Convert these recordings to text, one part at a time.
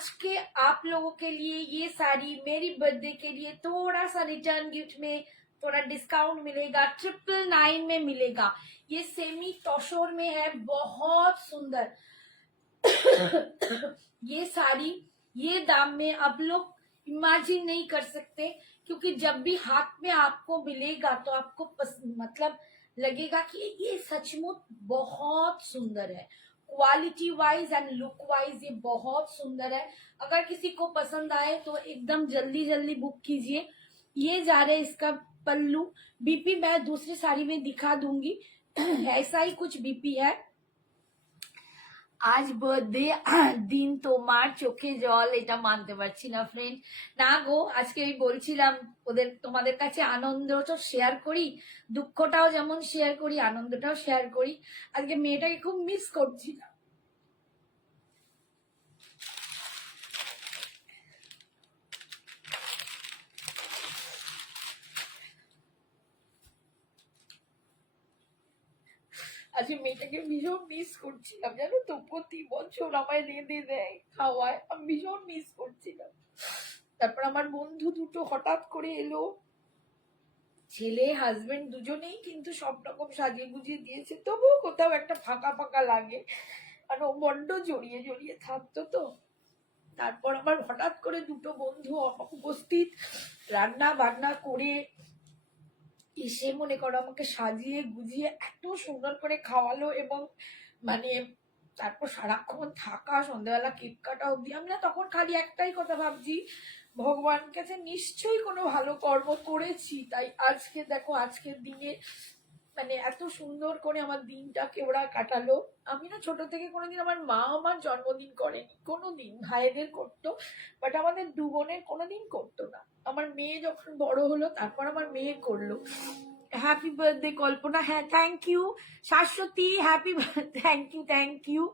आज के आप लोगों के लिए ये साड़ी मेरी बर्थडे के लिए थोड़ा सा रिटर्न गिफ्ट में थोड़ा डिस्काउंट मिलेगा, 999 में मिलेगा। ये सेमी तोशोर में है, बहुत सुंदर। ये साड़ी ये दाम में आप लोग इमेजिन नहीं कर सकते, क्योंकि जब भी हाथ में आपको मिलेगा तो आपको मतलब लगेगा कि ये सचमुच बहुत सुंदर है। Quality wise and look wise ये बहुत सुंदर है। अगर किसी को पसंद आए तो एकदम जल्दी जल्दी बुक कीजिए। ये जा रहे इसका पल्लू, बीपी मैं दूसरी साड़ी में दिखा दूंगी। ऐसा ही कुछ बीपी है। আজ বার্থডে দিন তোমার চোখে জল, এটা মানতে পারছি না ফ্রেন্ড। না গো, আজকে আমি বলছিলাম তোমাদের কাছে আনন্দ তো শেয়ার করি, দুঃখটাও যেমন শেয়ার করি, আনন্দটাও শেয়ার করি। আজকে মেয়েটাকে খুব মিস করছিলাম। আজকে মেয়েটাকে ভীষণ মিস করছিলাম, জানো তো, প্রতি বছর আমায় রেঁধে দেয়, খাওয়ায়, আমি ভীষণ মিস করছিলাম। তারপর আমার বন্ধু দুটো হঠাৎ করে এলো, ছেলে হাজবেন্ড দুজনেই কিন্তু সব রকম সাজিয়ে গুজিয়ে দিয়েছে, তবুও কোথাও একটা ফাঁকা ফাঁকা লাগে, আর ও বড্ড জড়িয়ে জড়িয়ে থাকতো তো। তারপর আমার হঠাৎ করে দুটো বন্ধু উপস্থিত, রান্না বান্না করে এসে মনে করো আমাকে সাজিয়ে গুজিয়ে এত সুন্দর করে খাওয়ালো, এবং মানে তারপর সারাক্ষণ থাকা, সন্ধ্যাবেলা কেক কাটা অব্দি। আমি না তখন খালি একটাই কথা ভাবছি, ভগবান কাছে নিশ্চয়ই কোনো ভালো কর্ম করেছি, তাই আজকে দেখো আজকের দিনে মানে এত সুন্দর করে আমার দিনটাকে ওরা কাটালো। আমি না ছোট থেকে কোনোদিন, আমার মা আমার জন্মদিন করেনি কোনোদিন, ভাইদের করতো, বাট আমাদের দু বোনের কোনোদিন করতো না। আমার মেয়ে যখন বড় হলো তারপর আমার মেয়ে করলো। Happy birthday Kalpana. হ্যাঁ, thank you Shashwati, happy, thank you thank you.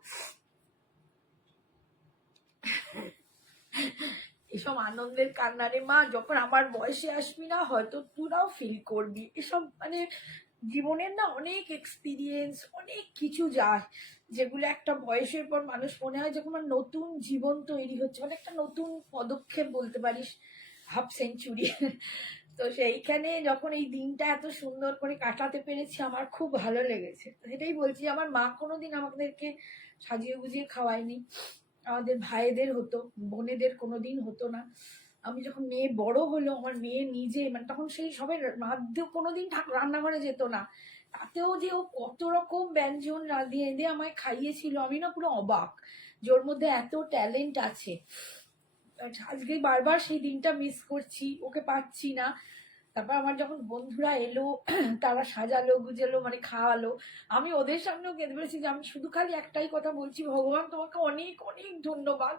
এসব আনন্দের কান্নারে মা, যখন আমার বয়সে আসবি না হয়তো তোরাও ফিল করবি। এসব মানে জীবনের না অনেক এক্সপিরিয়েন্স, অনেক কিছু যায়, যেগুলো একটা বয়সের পর মানুষ মনে হয় যখন আমার নতুন জীবন তৈরি হচ্ছে, মানে একটা নতুন পদক্ষেপ বলতে পারিস, হাফ সেঞ্চুরি। তো সেইখানে যখন এই দিনটা এত সুন্দর করে কাটাতে পেরেছি আমার খুব ভালো লেগেছে। সেটাই বলছি, আমার মা কোনোদিন আমাদেরকে সাজিয়ে গুজিয়ে খাওয়ায়নি, আমাদের ভাইদের হতো, বোনেদের কোনোদিন হতো না। আমি যখন মেয়ে বড় হলো, আমার মেয়ে নিজে, মানে তখন সেই সবে রাধে, কোনোদিন রান্নাঘরে যেত না, তাতেও যে ও কত রকম ব্যঞ্জন রাঁধে এঁধে আমায় খাইয়েছিল, আমি না পুরো অবাক যে ওর মধ্যে এত ট্যালেন্ট আছে। আজকে বারবার সেই দিনটা মিস করছি, ওকে পাচ্ছি না। তারপর আমার যখন বন্ধুরা এলো, তারা সাজালো গুজালো, মানে খাওয়ালো, আমি ওদের সামনেও কেঁদে পেরেছি যে আমি শুধু খালি একটাই কথা বলছি, ভগবান তোমাকে অনেক অনেক ধন্যবাদ,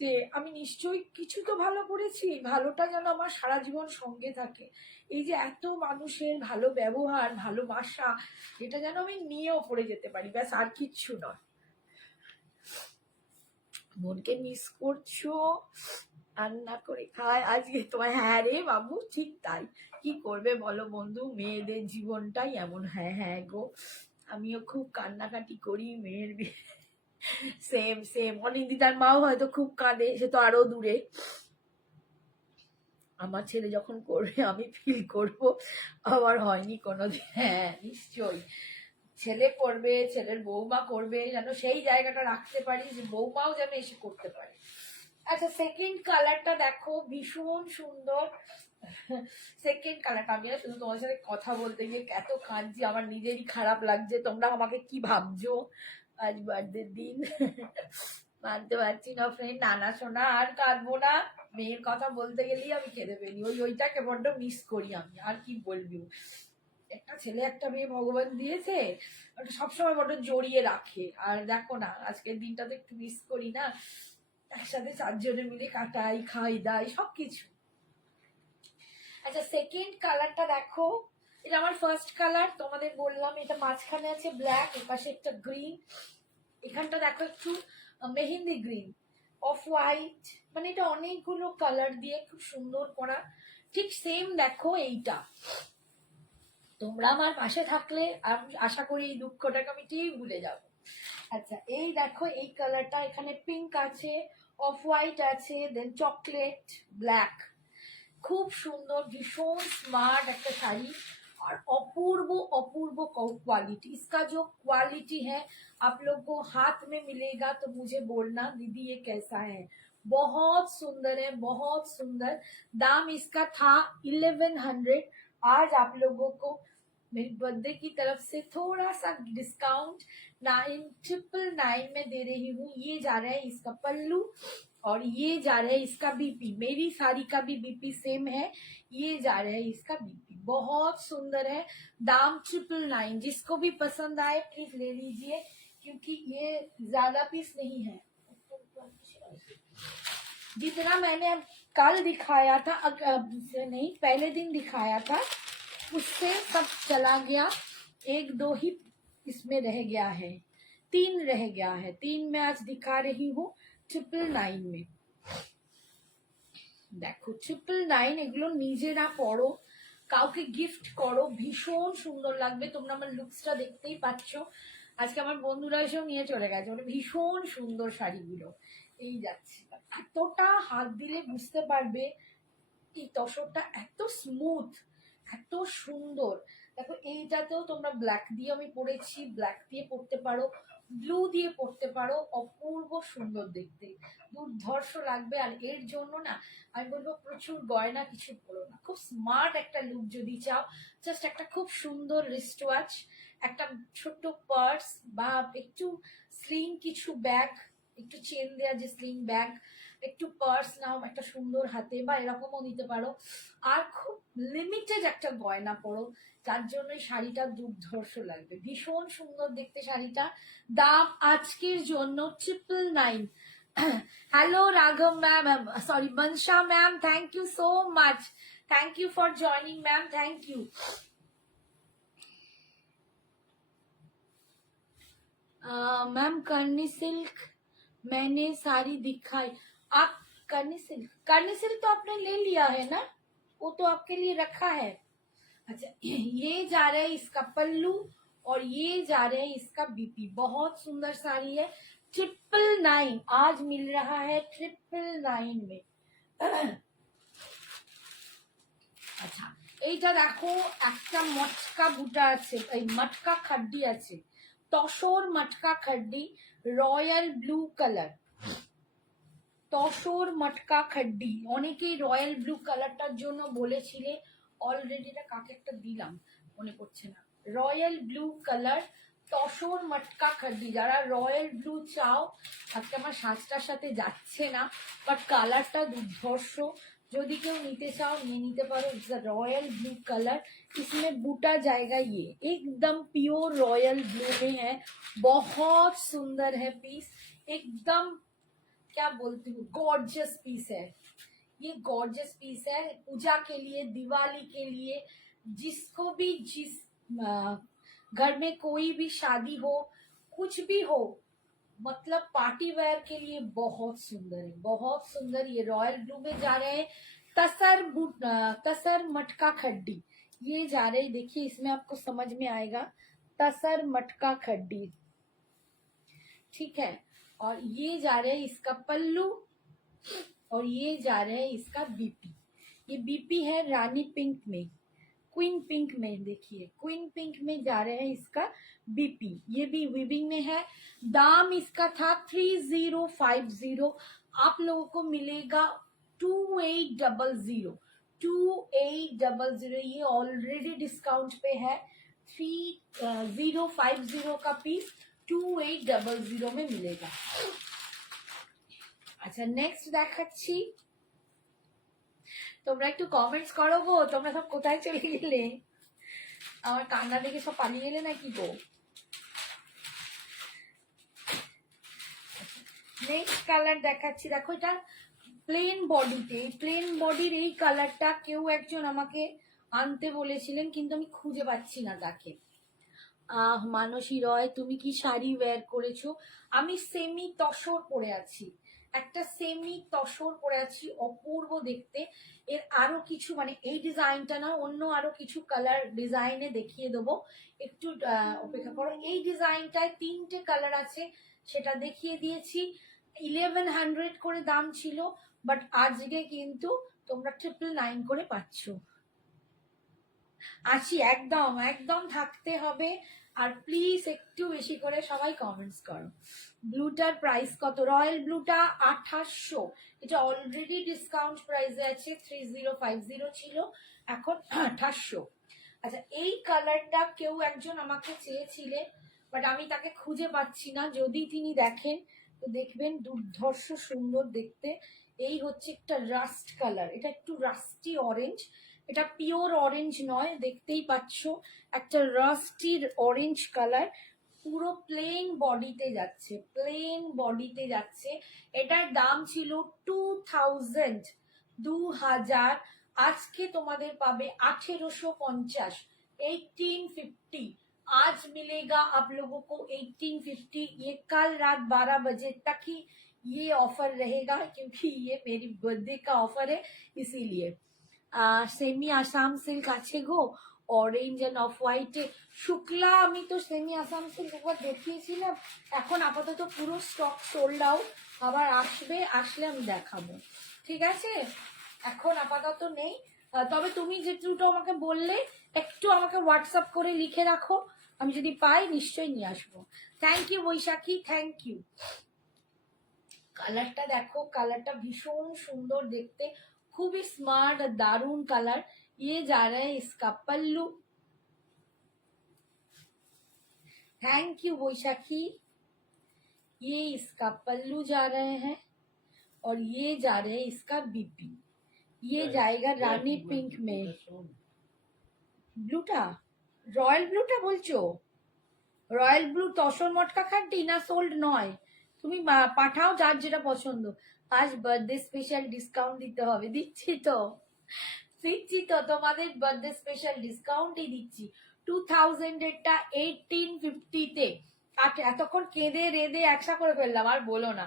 যে আমি নিশ্চয়ই কিছু তো ভালো করেছি, ভালোটা যেন আমার সারা জীবন সঙ্গে থাকে। এই যে এত মানুষের ভালো ব্যবহার, ভালোবাসা, এটা যেন আমি নিয়েও পড়ে যেতে পারি, ব্যাস, আর কিচ্ছু নয়। মনকে মিস করছো, রান্না করে খায় আজকে তোমায়? হ্যাঁ রে বাবু, ঠিক তাই। কি করবে বলো বন্ধু, মেয়েদের জীবনটাই এমন। হ্যাঁ হ্যাঁ গো, আমিও খুব কান্নাকাটি করি মেয়ের বিয়ে। সেম সেম, অনিন্দিতার মাও হয়তো খুব কাঁদে, সে তো আরো দূরে। আমার ছেলে যখন করবে আমি ফিল করব, আমার হয়নি কোনোদিন। হ্যাঁ নিশ্চয়ই, ছেলে করবে, ছেলের বৌমা করবে, যেন সেই জায়গাটা রাখতে পারি যে বৌমাও যেন এসে করতে পারে। আচ্ছা, সেকেন্ড কালারটা দেখো, ভীষণ সুন্দর। সেকেন্ড কালারটা, আমি শুধু তোমার সাথে কথা বলতে গিয়ে এত কাঁদছি, আমার নিজেরই খারাপ লাগছে, তোমরা আমাকে কি ভাবছো আজ বার্থডের দিন। মানতে পারছি না ফ্রেন্ড, নানা শোনা, আর কাঁদবো না। মেয়ের কথা বলতে গেলেই আমি কেঁদে ফেলি, ওইটাকে বড্ড মিস করি আমি, আর কি বলবি। একটা ছেলে একটা মেয়ে ভগবান দিয়েছে, ওটা সবসময় বড্ড জড়িয়ে রাখে। আর দেখো না, আজকের দিনটা তো একটু মিস করি না, একসাথে চারজনে মিলে কাটাই, খাই দাই, সবকিছু। আচ্ছা, সেকেন্ড কালারটা দেখো, এটা আমার ফার্স্ট কালার, তোমাদের বললাম এটা মাঝখানে আছে ব্ল্যাক, এপাশে একটা গ্রিন, এখানটা দেখো একটু মেহেন্দি গ্রিন, অফ হোয়াইট, মানে এটা অনেকগুলো কালার দিয়ে খুব সুন্দর করা। ঠিক সেম দেখো এইটা, তোমরা আমার পাশে থাকলে আমি আশা করি এই দুঃখটাকে আমি ঠিক ভুলে যাব। আচ্ছা, এই দেখো এই কালারটা, এখানে পিঙ্ক আছে, অফ হোয়াইট আছে, দেন চকলেট ব্ল্যাক। খুব সুন্দর, ভীষণ স্মার্ট একটা শাড়ি और अपूर्व अपूर्व क्वालिटी। इसका जो क्वालिटी है आप लोग को हाथ में मिलेगा तो मुझे बोलना दीदी ये कैसा है। बहुत सुंदर है, बहुत सुंदर। दाम इसका था 1100। आज आप लोगों को मेरी बर्थडे की तरफ से थोड़ा सा डिस्काउंट 9,999 में दे रही हूँ। ये जा रहा है इसका पल्लू और ये जा रहा है इसका बीपी। मेरी साड़ी का भी बीपी सेम है, ये जा रहा है इसका बीपी। बहुत सुंदर है, दाम 999। जिसको भी पसंद आए प्लीज ले लीजिए, क्योंकि ये ज्यादा पीस नहीं है। जितना मैंने कल दिखाया था, नहीं पहले दिन दिखाया था, उससे सब चला गया। एक दो ही इसमें रह गया है, 3 रह गया है। 3 मैं आज दिखा रही हूँ 999 में। দেখো 999 এগুলো নিজেরা পড়ো, কাউকে গিফট করো, ভীষণ সুন্দর লাগবে। তোমরা আমার লুকসটা দেখতেই পাচ্ছ। আজকে আমার বন্ধুরা এসেও নিয়ে চলে গেছে, মানে ভীষণ সুন্দর শাড়িগুলো। এই যাচ্ছে, এতটা হাত দিলে বুঝতে পারবে এই তসরটা এত স্মুথ, এত সুন্দর। দেখো এইটাতেও তোমরা ব্ল্যাক দিয়ে আমি পরেছি, ব্ল্যাক দিয়ে পরতে পারো, ব্লু দিয়ে পরতে পারো, অপূর্ব সুন্দর দেখতে, দুর্ধর্ষ লাগবে। আর এর জন্য না আমি বলবো প্রচুর গয়না কিছু পরো না, খুব স্মার্ট একটা লুক যদি চাও, জাস্ট একটা খুব সুন্দর রিস্ট ওয়াচ, একটা ছোট্ট পার্স বা একটু স্লিং কিছু ব্যাগ, একটু চেন দেওয়া যে স্লিং ব্যাগ, একটু পার্স নাও একটা সুন্দর হাতে, বা এরকমও নিতে পারো। আর খুব লিমিটেড একটা গয়না পরো, যার জন্য শাড়িটা দুর্ধর্ষ লাগবে, ভীষণ সুন্দর দেখতে শাড়িটা। দাম আজকের জন্য 999। হ্যালো রাঘব ma'am, sorry Bansha ma'am, thank you so much, thank you for joining ma'am, thank you. Ma'am कर्नी सिल्क मैंने सारी दिखाई। आप कर्नी सिल्क तो आपने ले लिया है ना, वो तो आपके लिए रखा है। अच्छा ये जा रहा है इसका पल्लू और ये जा रहा है इसका बीपी। बहुत सुंदर साड़ी है, 999 आज मिल रहा है 999 में। আচ্ছা এইটা দেখো, একটা মটকা বুটা আছে, এই মটকা খাড্ডি আছে, তসর মটকা খাড্ডি, রয়্যাল ব্লু কালার, তসর মটকা খাড্ডি। অনেকেই রয়্যাল ব্লু কালারটার জন্য বলেছিলে, অলরেডি এটা কাকে একটা দিলাম মনে পড়ছে না। রয়্যাল ব্লু কালার তসর মটকা খাড্ডি, যারা রয়্যাল ব্লু চাও, আজকে আমার সাজটার সাথে যাচ্ছে না বাট কালারটা দুর্ধর্ষ, যদি কেউ নিতে চাও নিয়ে নিতে পারো। It's a royal blue colour, इसमें बूटा जाएगा, ये एकदम प्योर रॉयल ब्लू में है, बहुत सुंदर है पीस, एकदम क्या बोलती हूँ गॉर्जियस पीस है। ये गॉर्जियस पीस है पूजा के लिए, दिवाली के लिए, जिसको भी जिस घर में कोई भी शादी हो, कुछ भी हो, मतलब पार्टी वेयर के लिए बहुत सुंदर है, बहुत सुंदर। ये रॉयल ब्लू में जा रहे हैं, तसर मटका खड्डी, ये जा रहे हैं। देखिए इसमें आपको समझ में आएगा, तसर मटका खड्डी, ठीक है। और ये जा रहे हैं इसका पल्लू और ये जा रहे हैं इसका बीपी। ये बीपी है रानी पिंक में, क्वीन पिंक में, देखिए क्वीन पिंक में जा रहे हैं इसका बीपी। ये भी वीविंग में है। दाम इसका था 3050, आप लोगों को मिलेगा 2800। 2800 ये ऑलरेडी डिस्काउंट पे है। 3050 का पीस 2800 में मिलेगा। আচ্ছা নেক্সট দেখাচ্ছি, তোমরা একটু কমেন্টস করো গো, তোমরা সব কোথায় চলে গেলে? আমার কান্না দেখে সব পালিয়ে গেলে নাকি গো? নেক্সট কালার দেখাচ্ছি, দেখো এটা প্লেন বডিতে, প্লেন বডির এই কালারটা কেউ একজন আমাকে আনতে বলেছিলেন, কিন্তু আমি খুঁজে পাচ্ছি না তাকে। মানসী রয়, তুমি কি শাড়ি ওয়্যার করেছো? আমি সেমি তসর পরে আছি, একটা সেমি তসর পরে আছি, অপূর্ব দেখতে। এর আরো কিছু মানে এই ডিজাইনটা না, অন্য আরো কিছু কালার ডিজাইনে দেখিয়ে দেবো, একটু অপেক্ষা করো। এই ডিজাইনটায় 3টে কালার আছে, সেটা দেখিয়ে দিয়েছি। 1100 করে দাম ছিল, বাট আজকে কিন্তু তোমরা 999 করে পাচ্ছ। আসি, একদম একদম থাকতে হবে। আর প্লিজ একটু বেশি করে সবাই কমেন্টস করো। ব্লুটার প্রাইস কত? রয়্যাল ব্লুটা 2800, এটা অলরেডি ডিসকাউন্ট প্রাইসে আছে, 3050 ছিল, এখন 2800। আচ্ছা, এই কালারটা কেউ একজন আমাকে চেয়েছিলেন, বাট আমি তাকে খুঁজে পাচ্ছি না, যদি তিনি দেখেন তো দেখবেন দুর্ধর্ষ সুন্দর দেখতে। এই হচ্ছে একটা রাস্ট কালার, এটা একটু রাস্টি অরেঞ্জ, এটা পিওর অরেঞ্জ নয়, দেখতেই পাচ্ছ একটা রাস্টির অরেঞ্জ কালার, পুরো প্লেন বডিতে যাচ্ছে, প্লেন বডিতে যাচ্ছে। এটার দাম ছিল 2000, 2000, আজকে তোমাদের পাবে 1850, 1850। आज मिलेगा आप लोगों को 1850। ये कल रात 12 बजे तक ही ये ऑफर रहेगा, क्योंकि ये मेरी बर्थडे का ऑफर है, इसीलिए। সেমি আসাম সিল্ক আছে গো, অরেঞ্জ এন্ড অফ হোয়াইটে। শুক্লা আমি তো সেমি আসাম সিল্ক একবার দেখিয়েছিলাম, এখন আপাতত পুরো স্টক সোল্ড আউট, আবার আসবে, আসলে আমি দেখাবো, ঠিক আছে? এখন আপাতত নেই। তবে তুমি যে দুটো আমাকে বললে একটু আমাকে হোয়াটসঅ্যাপ করে লিখে রাখো, আমি যদি পাই নিশ্চয়ই নিয়ে আসবো। Thank you Baishakhi, thank you. কালারটা দেখো, কালারটা ভীষণ সুন্দর দেখতে, खूबी स्मार्ट दारून कलर। ये जा रहा है इसका पल्लू, थैंक यू वैशाखी। ये इसका पल्लू जा रहे हैं, और ये जा रहे हैं इसका बीपी। ये जाएगा रानी पिंक में। ब्लूटा रॉयल ब्लूटा बोलছো? রয়্যাল ব্লু তসর মটকা খানটি না সোল্ড নয়, তুমি পাঠাও যার যেটা পছন্দ। আজ বার্থডে স্পেশাল ডিসকাউন্ট দিতে হবে, দিচ্ছি তো তোমাদের বার্থডে স্পেশাল ডিসকাউন্টই দিচ্ছি। 2000 এরটা 1850-তে, এতক্ষণ কেঁদে রেদে একসা করে ফেললাম, আর বলো না।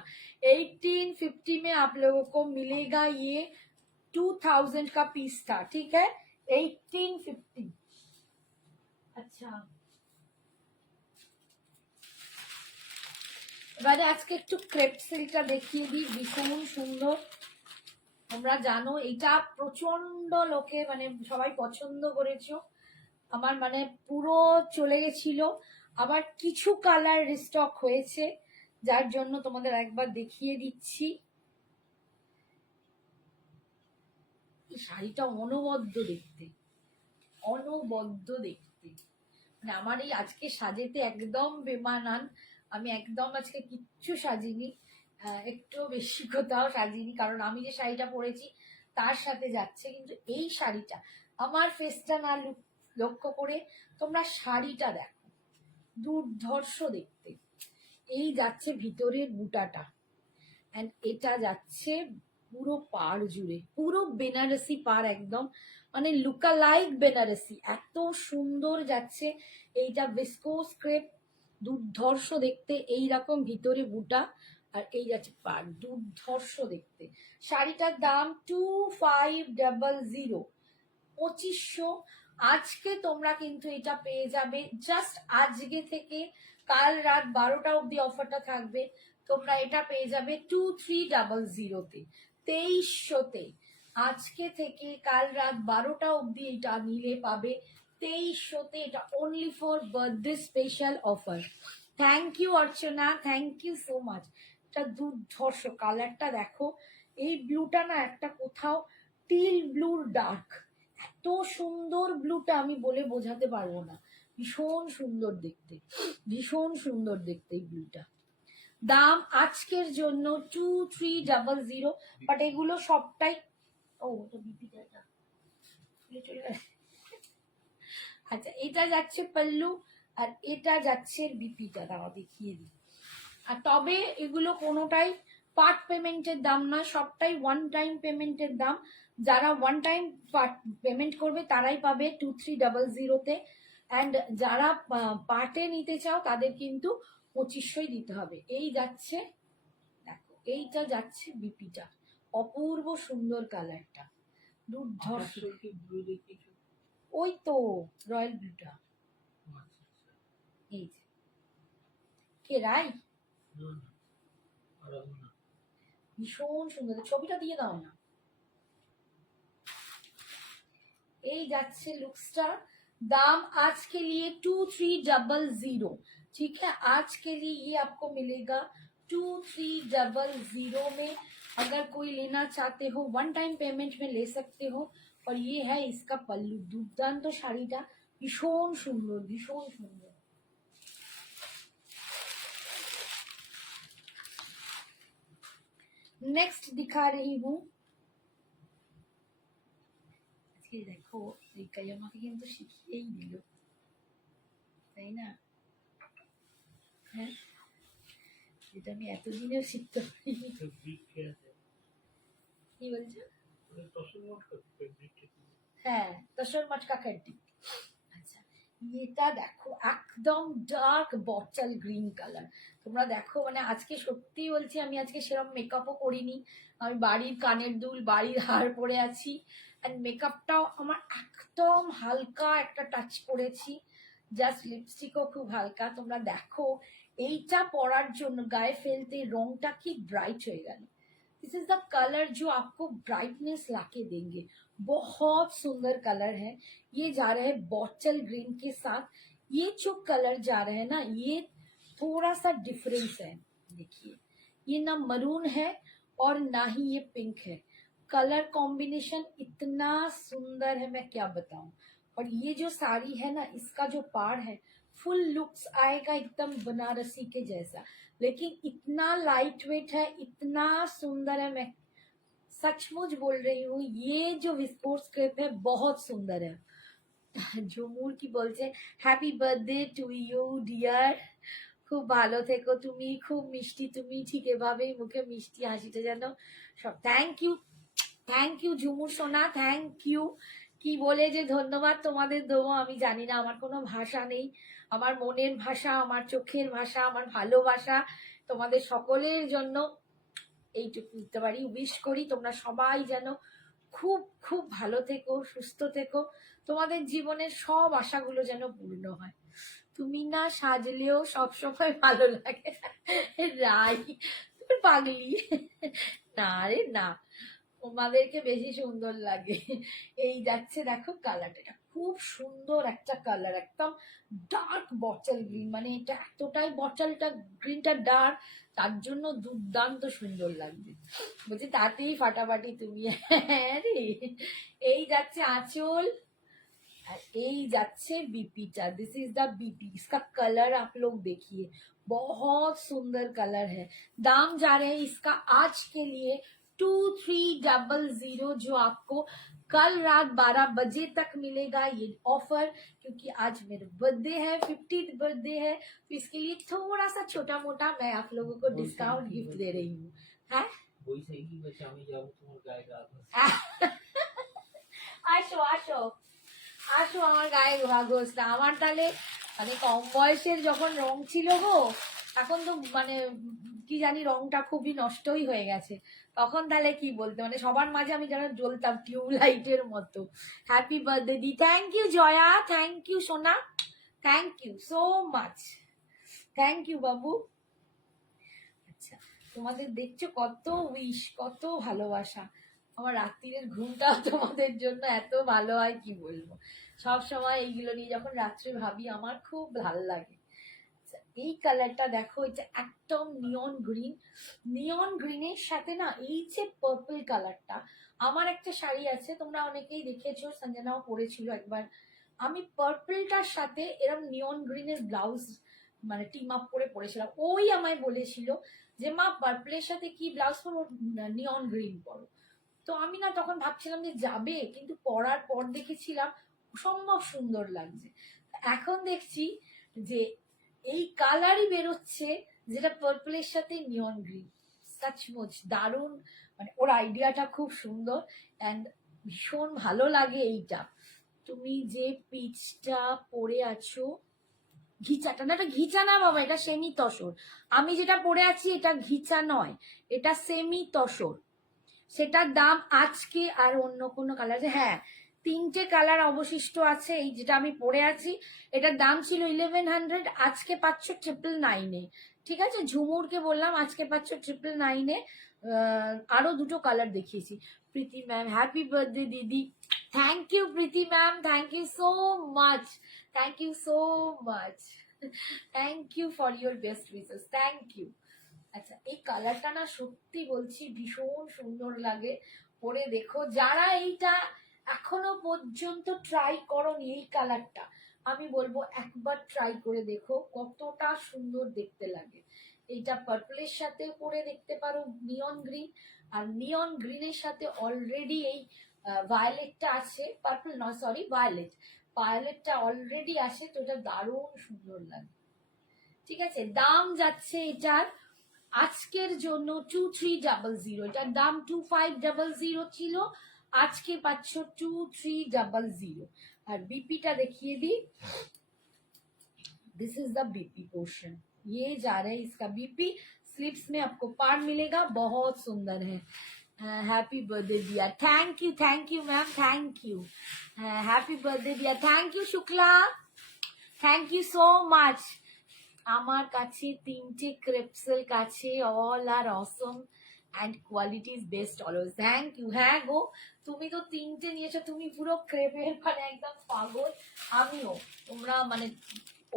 1850 में आप लोगों को मिलेगा ये, 2000 का पीस था, ठीक है, 1850। अच्छा, এবারে আজকে একটু ক্রেপ সিল্কটা দেখিয়ে দিই, ভীষণ সুন্দর। তোমরা জানো এটা প্রচন্ড লোকে মানে সবাই পছন্দ করেছো, আমার মানে পুরো চলে গেছিল, আবার কিছু কালার রিস্টক হয়েছে, যার জন্য তোমাদের একবার দেখিয়ে দিচ্ছি। এই শাড়িটা অনবদ্য দেখতে, অনবদ্য দেখতে, মানে আমার এই আজকে সাজেতে একদম বেমানান। আমি একদম আজকে কিচ্ছু সাজিনি, একটু বেশি কোথাও সাজিনি, কারণ আমি যে শাড়িটা পরেছি তার সাথে যাচ্ছে, কিন্তু এই শাড়িটা আমার ফেসটা না লক্ষ্য করে তোমরা শাড়িটা দেখো, দুর্ধর্ষ দেখতে। এই যাচ্ছে ভিতরের বুটাটা, এন্ড এটা যাচ্ছে পুরো পাড় জুড়ে, পুরো বেনারসি পাড় একদম, মানে লুকা লাইক বেনারসি, এত সুন্দর যাচ্ছে। এইটা ভিসকোস ক্রেপ, দুর্ধর্ষ দেখতে, এইরকম ভিতরে বুটা, আর এই যাচ্ছে পাড়, দুর্ধর্ষ দেখতে। শাড়িটার দাম 2500, 2500। আজকে তোমরা কিন্তু এটা পেয়ে যাবে, জাস্ট আজকে থেকে কাল রাত 12টা অব্দি অফারটা থাকবে, তোমরা এটা পেয়ে যাবে 2300-তে, 2300-তে। আজকে থেকে কাল রাত 12টা অব্দি এটা নিলে পাবে 2300-তে, এটা only for birthday special offer. Thank you Archana, thank you so much. এটা দুর্ধর্ষ, কালারটা দেখো, এই ব্লুটা না একটা কোথাও টিল ব্লুর ডার্ক, এত সুন্দর ব্লুটা আমি বলে বোঝাতে পারবো না, ভীষণ সুন্দর দেখতে, ভীষণ সুন্দর দেখতে এই ব্লুটা। দাম আজকের জন্য 2300, বাট এগুলো সবটাই, ও আচ্ছা, এটা যাচ্ছে পাল্লু, আর এটা যাচ্ছে বিপিটা, দাঁড়া দেখিয়ে দিই। আর তবে এগুলো কোনোটাই পার্ট পেমেন্টের দাম নয়, সবটাই ওয়ান টাইম পেমেন্টের দাম। যারা ওয়ান টাইম পেমেন্ট করবে তারাই পাবে 2300-তে, অ্যান্ড যারা পার্টে নিতে চাও তাদের কিন্তু 2500 দিতে হবে। এই যাচ্ছে, দেখো এইটা যাচ্ছে বিপিটা, অপূর্ব সুন্দর কালারটা, দুর্ধর্ষ। ওই তো রয়্যাল ব্লুটা, এই যে কে রাই, ভীষণ সুন্দর, ছবিটা দিয়ে দাও না। এই যাচ্ছে लुक्सটা। दाम आज के लिए 2300, ठीक है। आज के लिए ये आपको मिलेगा 2300 में। अगर कोई लेना चाहते हो 1 टाइम पेमेंट में ले सकते हो। और ये है इसका पल्लू, दुर्दाন্ত শাড়িটা ভীষণ সুন্দর, ভীষণ সুন্দর। नेक्स्ट दिखा रही हूँ। দেখো রিকাই আমাকে কিন্তু শিখিয়েই দিল, তাই না? হ্যাঁ, যেটা আমি এতদিনেও শিখতে পারিনি। কি বলছো? হ্যাঁ, তসর মটকা কাটি। আচ্ছা, এটা দেখো একদম ডার্ক বটল গ্রিন কালার। তোমরা দেখো, মানে আজকে সত্যি বলছি, আমি আজকে সেরকম মেকআপও করিনি। আমি বাড়ির কানের দুল, বাড়ির হার পরে আছি। অ্যান্ড মেকআপটাও আমার একদম হালকা একটা টাচ করেছি, জাস্ট লিপস্টিকও খুব হালকা। তোমরা দেখো এইটা পরার জন্য গায়ে ফেলতে রংটা কি ব্রাইট হয়ে গেল। दिस इज द कलर जो आपको ब्राइटनेस लाके देंगे। बहुत सुंदर कलर है। ये जा रहे हैं बॉटल ग्रीन के साथ। ये जो कलर जा रहे हैं ना, ये थोड़ा सा डिफरेंस है। देखिए, ये ना मरून है और ना ही ये पिंक है। कलर कॉम्बिनेशन इतना सुंदर है, मैं क्या बताऊं। और ये जो साड़ी है ना, इसका जो पाड़ है, फुल लुक्स आएगा एकदम बनारसी के जैसा, लेकिन इतना लाइट वेट है, इतना सुंदर है। मैं सचमुच बोल रही हूँ, ये जो विस्फोट क्रेप है बहुत सुंदर है। झुमुर की बोलছে happy birthday to you dear. খুব ভালো থেকো তুমি, খুব মিষ্টি তুমি, ঠিক এভাবেই মুখে মিষ্টি হাসিটা যেন সব। থ্যাংক ইউ ঝুমুর সোনা, থ্যাংক ইউ। কি বলে যে ধন্যবাদ তোমাদের দেবো আমি জানি না, আমার কোনো ভাষা নেই। আমার মনের ভাষা, আমার চোখের ভাষা, আমার ভালোবাসা তোমাদের সকলের জন্য এইটুকু দিতে পারি। উইশ করি তোমরা সবাই যেন খুব খুব ভালো থেকো, সুস্থ থেকো, তোমাদের জীবনের সব আশাগুলো যেন পূর্ণ হয়। তুমি না সাজলেও সবসময় ভালো লাগে। রাই পাগলি, না রে না, তোমাদেরকে বেশি সুন্দর লাগে। এই যাচ্ছে দেখো কালারটা, খুব সুন্দর একটা কালার, একদম ডার্ক বটল গ্রিন। মানে এটা এতটাই বটলটা গ্রিনটা ডার্ক, তার জন্য দুর্দান্ত সুন্দর লাগবে। বলছি তাতেই ফাটাফাটি তুমি। হ্যাঁ রে। এই যাচ্ছে আঁচল, और यही जाच्छे बीपीटा। This is the BP. इसका कलर आप लोग देखिए, बहुत सुंदर कलर है। दाम जा रहे हैं इसका आज के लिए 2300, जो आपको कल रात 12 बजे तक मिलेगा ये ऑफर। क्योंकि आज मेरा बर्थडे है, 50th बर्थडे है, तो इसके लिए थोड़ा सा छोटा मोटा मैं आप लोगों को डिस्काउंट गिफ्ट दे रही हूँ। है আসো আসো আসো আমার গায়ে ঘষতে। আমার তাহলে মানে কম বয়সের যখন রং ছিল গো, এখন তো মানে কি জানি রংটা খুবই নষ্টই হয়ে গেছে। তখন তাহলে কি বলতে, মানে সবার মাঝে আমি যেন জ্বলতাম টিউবলাইটের মতো। হ্যাপি বার্থডে দি। Thank you Jaya, thank you সোনা, thank you so much, thank you বাবু। আচ্ছা, তোমাদের দেখছো কত উইশ, কত ভালোবাসা। আমার রাত্রির ঘুমটাও তোমাদের জন্য এত ভালো হয় কি বলবো। সব সময় এইগুলো নিয়ে যখন রাত্রে ভাবি আমার খুব ভালো লাগে। এই কালারটা দেখো, এটা একদম নিয়ন গ্রিন। নিয়ন গ্রিনের সাথে না এই যে পার্পল কালারটা, আমার একটা শাড়ি আছে, তোমরা অনেকেই দেখেছো, সঞ্জনাও পরেছিল একবার। আমি পার্পলটার সাথে এরকম নিয়ন গ্রিনের ব্লাউজ মানে টিম আপ করে পরেছিলাম। ওই আমায় বলেছিল যে মা পার্পলের সাথে কি ব্লাউজ পরো, নিয়ন গ্রিন পরো। তো আমি না তখন ভাবছিলাম যে যাবে, কিন্তু পরার পর দেখেছিলাম অসম্ভব সুন্দর লাগছে। এখন দেখছি যে এই কালারই বেরোচ্ছে, যেটা পার্পলের সাথে নিয়ন গ্রিন। সচমুচ দারুণ, মানে ওর আইডিয়াটা খুব সুন্দর অ্যান্ড ভীষণ ভালো লাগে এইটা। তুমি যে পিচটা পরে আছো, ঘিচাটা না, এটা ঘিচা না বাবা, এটা সেমি তসর। আমি যেটা পরে আছি এটা ঘিচা নয়, এটা সেমি তসর। সেটার দাম আজকে আর অন্য কোনো কালার আছে, হ্যাঁ 3টে কালার অবশিষ্ট আছে। এই যেটা আমি পরে আছি এটার দাম ছিল 1100, আজকে পাচ্ছ 999-এ। ঠিক আছে, ঝুমুরকে বললাম আজকে পাচ্ছ 999-এ। আরো দুটো কালার দেখিয়েছি। প্রীতি ম্যাম হ্যাপি বার্থডে দিদি, thank you Priti ma'am, thank you so much, thank you so much, thank you for your best wishes, thank you. আচ্ছা এই কালারটা না সত্যি বলছি ভীষণ সুন্দর লাগে, পরে দেখো যারা এইটা এখনো পর্যন্ত ট্রাই করোনি এই কালারটা, আমি বলবো একবার ট্রাই করে দেখো কতটা সুন্দর দেখতে লাগে। এইটা পার্পলের সাথে পরে দেখতে পারো নিয়ন গ্রিন, আর নিয়ন গ্রিনের সাথে অলরেডি এই ভায়োলেটটা আছে, পার্পল নয় সরি ভায়োলেট, ভায়োলেটটা অলরেডি আছে, তো এটা দারুণ সুন্দর লাগে। ঠিক আছে, দাম যাচ্ছে এটার আজকের জন্য 2300, এটার দাম 2500 ছিল, আজকে পাচ্ছ 2300। আর बीपीটা দেখিয়ে दी, this is the BP portion, ये जा रहा है इसका बीपी, स्लिप्स में आपको पार मिलेगा, बहुत सुंदर है। Happy birthday Diya, thank you ma'am, thank you, happy birthday Diya, thank you Shukla, thank you so much. আমার কাছে তিনটে ক্রেপসেল কাছে, all are awesome and quality is best always, thank you. হ্যাঁ গো তুমি তো তিনটে নিয়েছো, তুমি পুরো ক্রেপের মানে একদম পাগল, আমিও, তোমরা মানে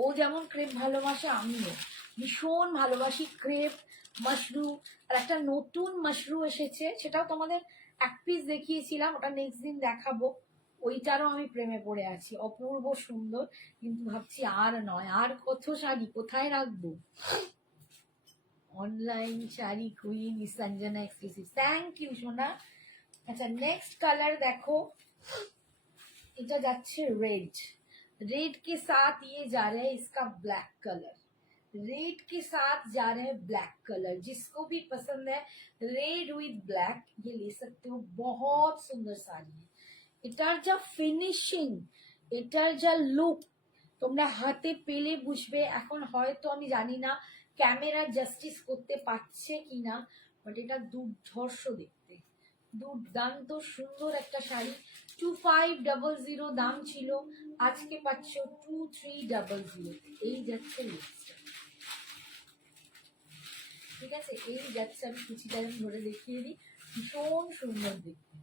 ও যেমন ক্রেপ ভালোবাসে আমিও ভীষণ ভালোবাসি ক্রেপ, মাশরু, আর একটা নতুন মাশরু এসেছে, সেটাও তোমাদের এক পিস দেখিয়েছিলাম, ওটা নেক্সট দিন দেখাবো, ওইটারও আমি প্রেমে পড়ে আছি, অপূর্ব সুন্দর, কিন্তু ভাবছি আর নয়, আর কত শাড়ি কোথায় রাখবো। Online sari queen Sanjana exclusive, thank you সোনা। আচ্ছা নেক্সট কালার দেখো, এটা যাচ্ছে रेड, रेड के साथ ये जा रहा है इसका ब्लैक कलर, रेड के साथ जा रहे हैं ब्लैक कलर, जिसको भी पसंद है रेड विद ब्लैक ये ले सकते हो, बहुत सुंदर साड़ी है। এটার যা ফিনিশিং, এটার যা লুক তোমরা হাতে পেলে বুঝবে, এখন হয়তো আমি জানি না ক্যামেরা জাস্টিস করতে পারছে কিনা, বাট এটা দুর্ধর্ষ দেখতে, দুর্দান্ত সুন্দর একটা শাড়ি। 2500 দাম ছিল, আজকে পাচ্ছ 2300, এই যাচ্ছে লুকটা। ঠিক আছে, এই যাচ্ছে, আমি কুচিটা ধরে দেখিয়ে দিই, ভীষণ সুন্দর দেখতে।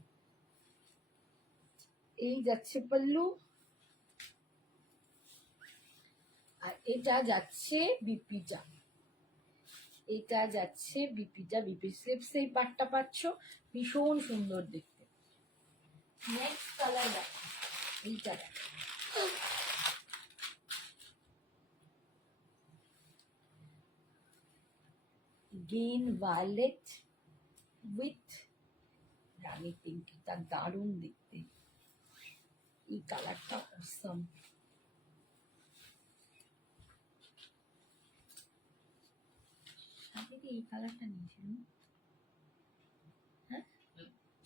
এই যাচ্ছে পল্লু, আর এটা যাচ্ছে বিপিটা, এটা যাচ্ছে বিপিটা, বিপি স্লিপস এই পাটটা পাচ্ছ, ভীষণ সুন্দর দেখতে। নেক্সট কালার দেখো, এইটা দেখো, green violet with rani pink, এটা দারুণ দেখতে, এই কালারটা অসম। সাথীদি এই কালারটা নিয়েছিল, হ্যাঁ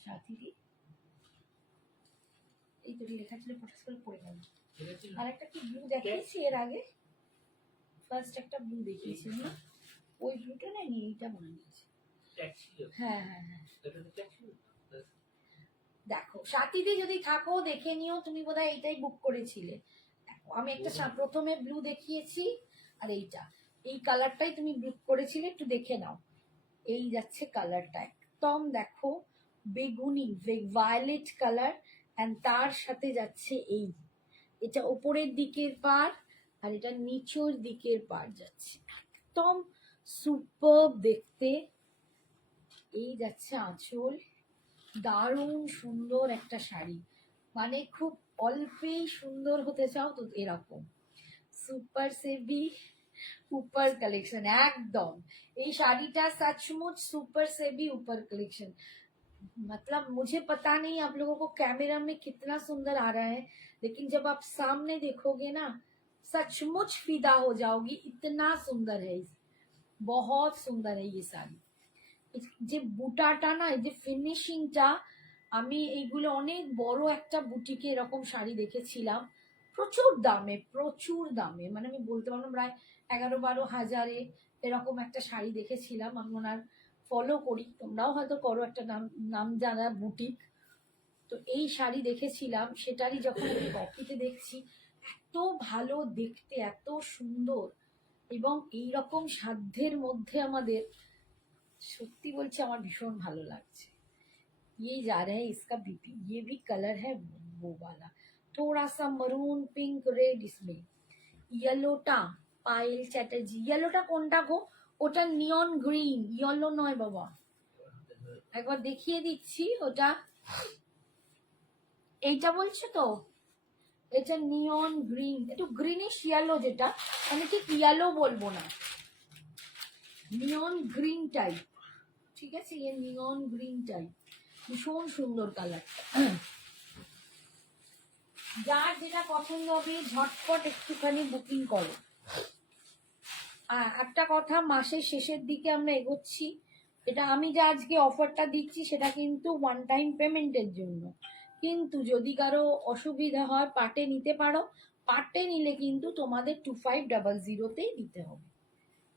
সাথীদি এই তো লেখা ছিল, ফটাস করে পড়ে গেল। আর একটা কি ব্লু দেখিয়েছি এর আগে, ফার্স্ট একটা ব্লু দেখিয়েছিল না, ওই ব্লুটা না এইটা মনে নিয়েছে। হ্যাঁ হ্যাঁ হ্যাঁ, দেখো সাথীদি যদি থাকো দেখে নিও, তুমি বোধহয় এইটাই বুক করেছিলে। আমি একটা প্রথমে ব্লু দেখিয়েছি, আর এইটা এই কালারটাই তুমি বুক করেছিলে, একটু দেখে নাও। এই যাচ্ছে কালারটা একদম দেখো বেগুনি ভায়োলেট কালার, এন্ড তার সাথে যাচ্ছে এই, এটা উপরের দিকের পার আর এটা নিচের দিকের পার যাচ্ছে, একদম সুপার দেখতে। এই যাচ্ছে আঁচল, দারুণ সুন্দর একটা শাড়ি, মানে খুব অল্পেই সুন্দর হতে চাও তো এরকম সুপার সেভি ऊपर कलेक्शन एकदम, ये শাড়িটা सचमुच सुपर सेवी ऊपर कलेक्शन, मतलब मुझे पता नहीं आप लोगों को कैमरा में कितना सुंदर आ रहा है, लेकिन जब आप सामने देखोगे ना सचमुच फिदा हो जाओगी, इतना सुंदर है, बहुत सुंदर है ये साड़ी। যে বুটাটা না, এই যে ফিনিশিংটা, আমি এইগুলো অনেক বড় একটা বুটিকে এরকম শাড়ি দেখেছিলাম, প্রচুর দামে, মানে আমি বলতে পারলাম প্রায় 11-12 হাজারে এরকম একটা শাড়ি দেখেছিলাম। আমি ওনার ফলো করি, তোমরাও হয়তো করো, একটা নাম জানা বুটিক, তো এই শাড়ি দেখেছিলাম, সেটারই যখন আমি কপিতে দেখছি, এত ভালো দেখতে, এত সুন্দর, এবং এই রকম সাধ্যের মধ্যে আমাদের সত্যি বলছি আমার ভীষণ ভালো লাগছে। ये जा रहा है इसका बीपी, ये भी कलर है वो वाला, थोड़ा सा मरून पिंक रेड इसमें। ইয়েলোটা পায়েল চ্যাটার্জি, ইয়েলোটা কোনটা গো? ওটা নিয়ন গ্রিন, ইয়েলো নয় বাবা, একবার দেখিয়ে দিচ্ছি ওটা। এইটা বলছো তো? এটা নিয়ন গ্রিন, একটু গ্রিনিশ ইয়েলো, যেটা আমি ঠিক ইয়েলো বলবো না, নিয়ন গ্রিন টাইপ, ঠিক আছে? ये নিয়ন গ্রিন টাইপ, ভীষণ সুন্দর কালারটা। যার যেটা পছন্দ হবে ঝটপট একটুখানি বুকিং করো। আর একটা কথা, মাসের শেষের দিকে আমরা এগোচ্ছি, এটা আমি যে আজকে অফারটা দিচ্ছি সেটা কিন্তু ওয়ান টাইম পেমেন্টের জন্য, কিন্তু যদি কারো অসুবিধা হয় পার্টে নিতে পারো, পার্টে নিলে কিন্তু তোমাদের 2500তেই দিতে হবে,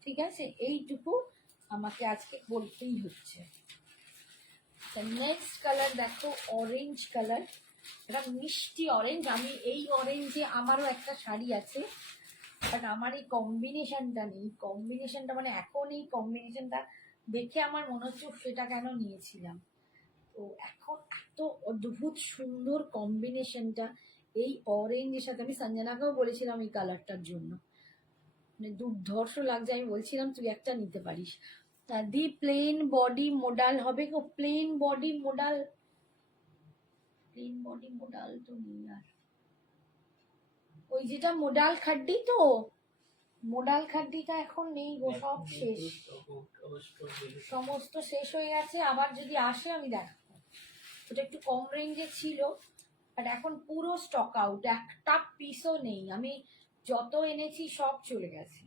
ঠিক আছে? এইটুকু আমাকে আজকে বলতেই হচ্ছে। নেক্সট কালার দেখো, অরেঞ্জ কালার, এটা মিষ্টি অরেঞ্জ। আমি এই অরেঞ্জে আমারও একটা শাড়ি আছে, বাট আমার এই কম্বিনেশনটা নেই, কম্বিনেশনটা মানে এখন এই কম্বিনেশনটা দেখে আমার মনে হচ্ছে সেটা কেন নিয়েছিলাম। তো এখন এত অদ্ভুত সুন্দর কম্বিনেশনটা এই অরেঞ্জের সাথে, আমি সঞ্জনাকেও বলেছিলাম এই কালারটার জন্য, মানে দুর্ধর্ষ লাগছে। আমি বলছিলাম তুই একটা নিতে পারিস। দি প্লেন বডি মোডাল হবে গো, plain body modal, plain body modal তো নেই আর, ওই যেটা মোডাল খাড্ডি, তো মোডাল খাড্ডিটা এখন নেই গো, সব শেষ, সমস্ত শেষ হয়ে গেছে। আবার যদি আসে আমি দেখাবো। ওটা একটু কম রেঞ্জে ছিল, আর এখন পুরো স্টক আউট, একটা পিসও নেই, আমি যত এনেছি সব চলে গেছে।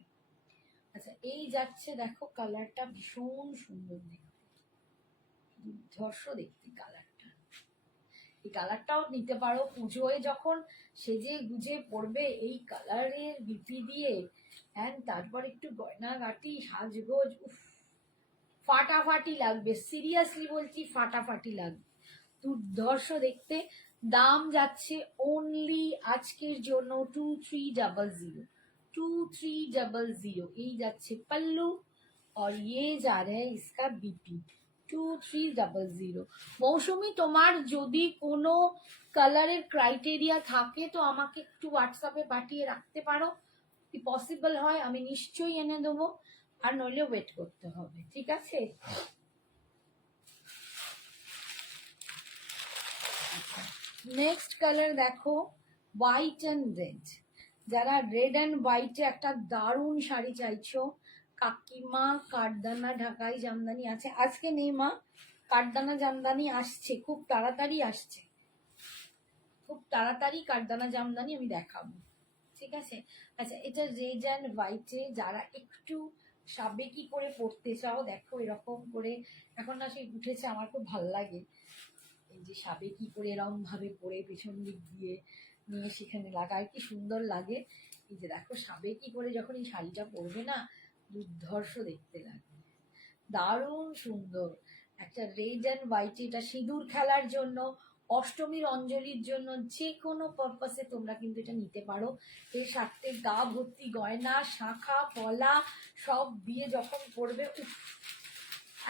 আচ্ছা, এই যাচ্ছে দেখো, কালারটা ভীষণ সুন্দর দেখতে, দুর্ধর্ষ দেখতে কালারটা। এই কালারটাও নিতে পারো, পুজোয় যখন সেজে গুজে পড়বে এই কালারের বিপি দিয়ে, হ্যাঁ তারপর একটু গয়নাগাটি সাজগোজ, উফ, ফাটাফাটি লাগবে, সিরিয়াসলি বলছি ফাটাফাটি লাগবে, দুর্ধর্ষ দেখতে। দাম যাচ্ছে অনলি আজকের জন্য 2300, 2300। এই যাচ্ছে पल्लू और ये जा रहा है इसका बीपी 2300। মৌসুমি, তোমার যদি কোনো কালারের ক্রাইটেরিয়া থাকে তো আমাকে একটু হোয়াটসঅ্যাপে পাঠিয়ে রাখতে পারো, কি পসিবল হয় আমি নিশ্চয়ই এনে দেবো, আর নইলে ওয়েট করতে হবে, ঠিক আছে? নেক্সট কালার দেখো, হোয়াইট অ্যান্ড রেড। যারা রেড অ্যান্ড হোয়াইটে একটা দারুণ শাড়ি চাইছো, কাকিমা কাঠদানা ঢাকাই জামদানি আছে, আজকে নেই মা, কাঠদানা জামদানি আসছে, খুব তাড়াতাড়ি আসছে, খুব তাড়াতাড়ি কাঠদানা জামদানি আমি দেখাবো, ঠিক আছে? আচ্ছা, এটা রেড অ্যান্ড হোয়াইটে যারা একটু সাবেকি করে পড়তে চাও, দেখো এরকম করে, এখন না সেই উঠেছে, আমার খুব ভাল লাগে এই যে সাবেকি করে এরকম ভাবে পরে পেছন দিক দিয়ে নিয়ে সেখানে লাগায়, কি সুন্দর লাগে। এই যে দেখো সাবেকি করে যখন এই শাড়িটা পরবে না, দুর্ধর্ষ দেখতে লাগে, দারুণ সুন্দর। একটা রেড অ্যান্ড হোয়াইট, এটা সিঁদুর খেলার জন্য, অষ্টমীর অঞ্জলির জন্য, যে কোনো পারপাসে তোমরা কিন্তু এটা নিতে পারো। এর সাথে গা ভর্তি গয়না, শাখা পলা সব দিয়ে যখন পরবে,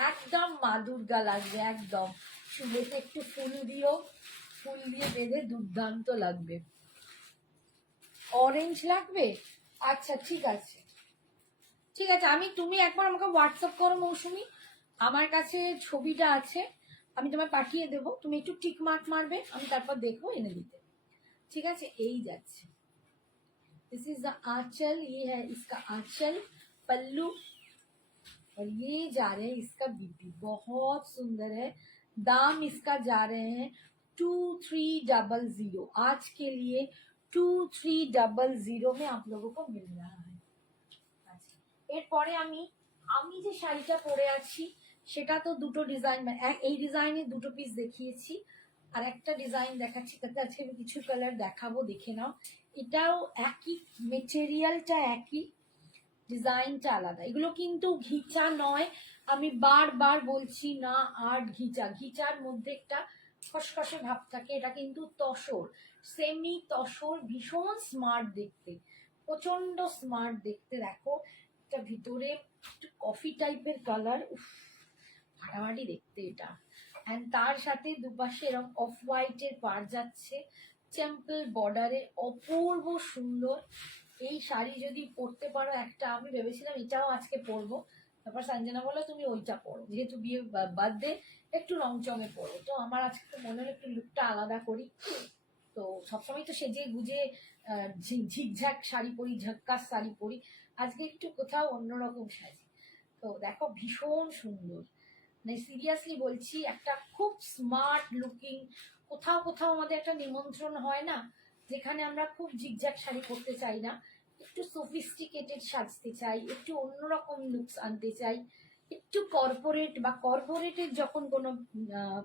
একদম মা দুর্গা লাগবে, একদম। চুলেতে একটু ফুল দিও, ফুল দিয়ে বেঁধে দুর্দান্ত লাগবে। অরেঞ্জ লাগবে? আচ্ছা ঠিক আছে, ঠিক আছে, তুমি একবার আমাকে হোয়াটসঅ্যাপ করো মৌসুমি, আমার কাছে ছবিটা আছে, আমি তোমায় পাঠিয়ে দেবো, তুমি একটু টিক মার্ক মারবে, আমি তারপর দেখবো এনে দিতে, ঠিক আছে? এই যাচ্ছে, दिस इज द आंचल, ये है इसका आंचल, पल्लू, और ये जा रहे हैं इसका बीपी, बहुत सुंदर है। दाम इसका जा रहे हैं 2300, आज के लिए 2300 में आप लोगों को मिल रहा है। এরপরে আমি যে শাড়িটা পরে আছি সেটা তো দুটো ডিজাইন, এই ডিজাইনে দুটো পিস দেখিয়েছি, আর একটা ডিজাইন দেখাচ্ছি, তাতে আজকে আমি কিছু কালার দেখাবো, দেখে নাও। এটাও একই মেটেরিয়ালটা, একই ডিজাইনটা আলাদা, এগুলো কিন্তু ঘিচা নয়, আমি বারবার বলছি না, আর্ট ঘিচা, ঘিচার মধ্যে একটা খসখসে ভাব থাকে, এটা কিন্তু তসর, সেমি তসর, ভীষণ স্মার্ট দেখতে, প্রচন্ড স্মার্ট দেখতে। দেখো এটা ভিতরে একটু কফি টাইপের কালার, ফাটাফাটি দেখতে এটা। অ্যান্ড তার সাথে দুপাশে এরকম অফ হোয়াইটের পাড় যাচ্ছে, টেম্পল বর্ডারে, অপূর্ব সুন্দর। এই শাড়ি যদি পরতে পারো একটা, আমি ভেবেছিলাম এটাও আজকে পরবো, তারপর সঞ্জনা বললো তুমি ওইটা পরো, যেহেতু বিয়ে বার্থডে একটু রংচঙে পরো। তো আমার আজকে মনে হলো একটু লুকটা আলাদা করি। তো সবসময় তো সেজে গুজে ঝিকঝাক শাড়ি পরি, ঝাক্কাস শাড়ি পরি, আজকে একটু কোথাও অন্যরকম সাজি। তো দেখো ভীষণ সুন্দর, মানে সিরিয়াসলি বলছি, একটা খুব স্মার্ট লুকিং। কোথাও কোথাও আমাদের একটা নিমন্ত্রণ হয় না, যেখানে আমরা খুব ঝিকঝাক শাড়ি পরতে চাই না, একটু সফিস্টিকেটেড সাজতে চাই, একটু অন্যরকম লুকস আনতে চাই, একটু কর্পোরেট বা কর্পোরেটের যখন কোনো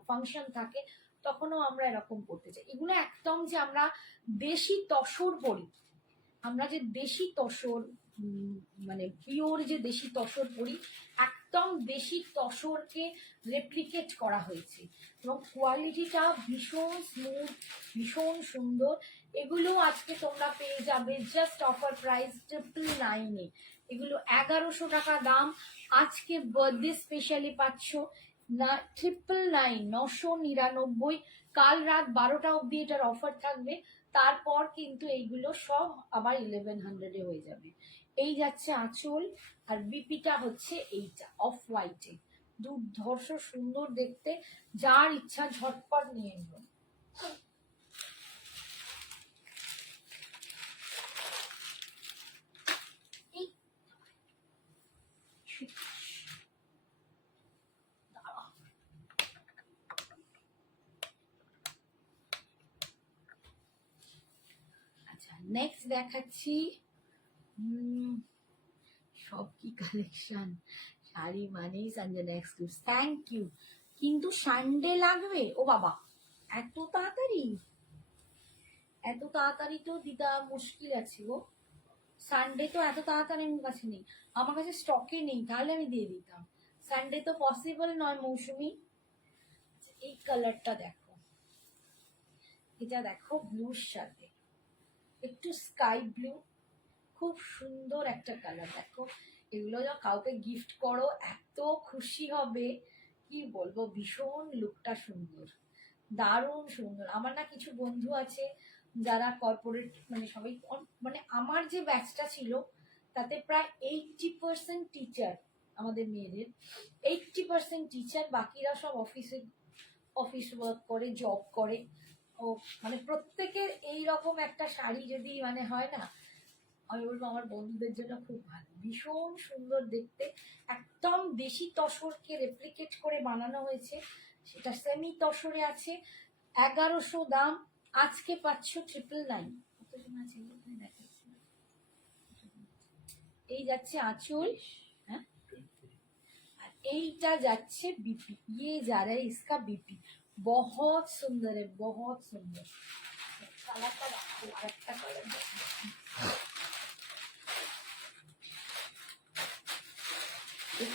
ফাংশন থাকে তখনও আমরা এরকম করতে চাই। এগুলো একদম যে আমরা দেশি তসর পরি, আমরা যে দেশি তসর মানে পিওর যে দেশি তসর পরি, একদম দেশি তসরকে রেপ্লিকেট করা হয়েছে এবং কোয়ালিটিটা ভীষণ স্মুথ, ভীষণ সুন্দর। এগুলো আজকে তোমরা পেয়ে যাবে জাস্ট অফার প্রাইস 999-এ। এগুলো 1100 টাকা দাম, আজকে বার্থডে স্পেশালি পাচ্ছ না 999, 999। কাল রাত 12টা অবধি এটার অফার থাকবে, তারপর কিন্তু এইগুলো সব আবার 1100-এ হয়ে যাবে। এই যাচ্ছে আঁচল, আর বিপিটা হচ্ছে এইটা অফ হোয়াইটে, দুর্ধর্ষ সুন্দর দেখতে। যার ইচ্ছা ঝটপট নিয়ে নিও। আচ্ছা নেক্সট দেখাচ্ছি, সব কি কালেকশন, শাড়ি মানেই সঞ্জনা এক্সক্লুসিভ। থ্যাংক ইউ, কিন্তু সানডে লাগবে? ও বাবা, এত তাড়াতাড়ি? এত তাড়াতাড়ি তো দিদা মুশকিল আছে গো, সানডে তো এত তাড়াতাড়ি আমার কাছে নেই, আমার কাছে স্টকে নেই, তাহলে আমি দিয়ে দিতাম। সানডে তো পসিবল নয় মৌসুমি। এই কালারটা দেখো, এটা দেখো ব্লুর সাথে একটু স্কাই ব্লু, খুব সুন্দর একটা কালার। দেখো এগুলো যা কাউকে গিফট করো এত খুশি হবে, কি বলবো, ভীষণ লুকটা সুন্দর, দারুণ সুন্দর। আমার না কিছু বন্ধু আছে যারা কর্পোরেট, মানে সবাই মানে আমার যে ব্যাচটা ছিল তাতে প্রায় 80% টিচার, আমাদের মেয়েদের 80% টিচার, বাকিরা সব অফিস ওয়ার্ক করে, জব করে। ও মানে প্রত্যেকের এইরকম একটা শাড়ি যদি মানে হয় না, আমি বলবো আমার বন্ধুদের জন্য খুব ভালো, ভীষণ সুন্দর দেখতে, একদম দেশি তসরকে রেপ্লিকেট করে বানানো হয়েছে, সেটা সেমি তসরে আছে। 1100 দাম, আজকে পাচ্ছ 999। এই যাচ্ছে আঁচল, হ্যাঁ, আর এইটা যাচ্ছে বিপি। ये जा रहा है इसका बीपी, बहुत सुंदर है, बहुत सुंदर। কালারটা দেখো, আরেকটা কালার দেখো,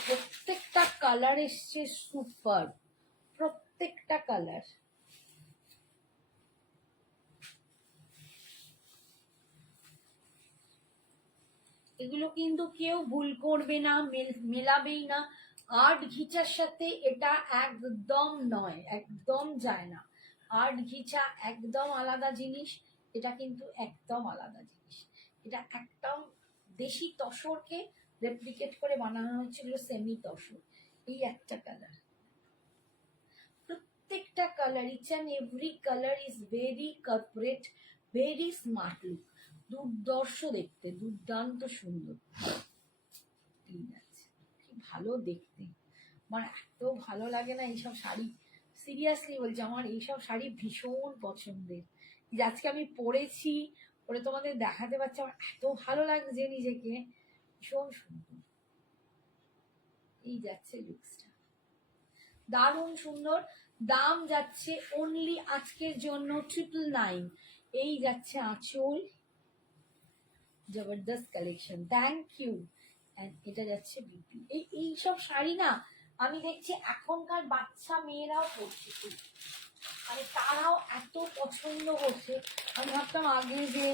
প্রত্যেকটা কালার এসছে সুপার, প্রত্যেকটা কালার। এগুলো কিন্তু কেউ ভুল করবে না, মেলাবেই না। আর্ট ঘিচার সাথে এটা একদম নয়, একদম যায় না। আর্ট ঘিচা একদম আলাদা জিনিস, এটা কিন্তু একদম আলাদা জিনিস। এটা একদম দেশি তসরকে রেপ্লিকেট করে বানানো হচ্ছে, এগুলো সেমি তসর। এই একটা কালার, প্রত্যেকটা colour, each and every colour is very corporate, very smart look, দুর্দর্শ দেখতে, দুর্দান্ত সুন্দর। ঠিক আছে, কি ভালো দেখতে, আমার এত ভালো লাগে না এইসব শাড়ি, সিরিয়াসলি বলছি, আমার এইসব শাড়ি ভীষণ পছন্দের। আজকে আমি পরেছি, পরে তোমাদের দেখাতে পারছি, আমার এত ভালো লাগছে নিজেকে, ভীষণ সুন্দর। এই যাচ্ছে লুকসটা, দারুণ সুন্দর। দাম যাচ্ছে অনলি আজকের জন্য 999। এই যাচ্ছে আঁচল, জবরদস্ত কালেকশন, থ্যাংক ইউ। এটা যাচ্ছে বিপি। এইসব শাড়ি না আমি দেখছি এখনকার বাচ্চা মেয়েরাও পরছে, মানে তারাও এত পছন্দ করছে। আমি ভাবতাম আগে যে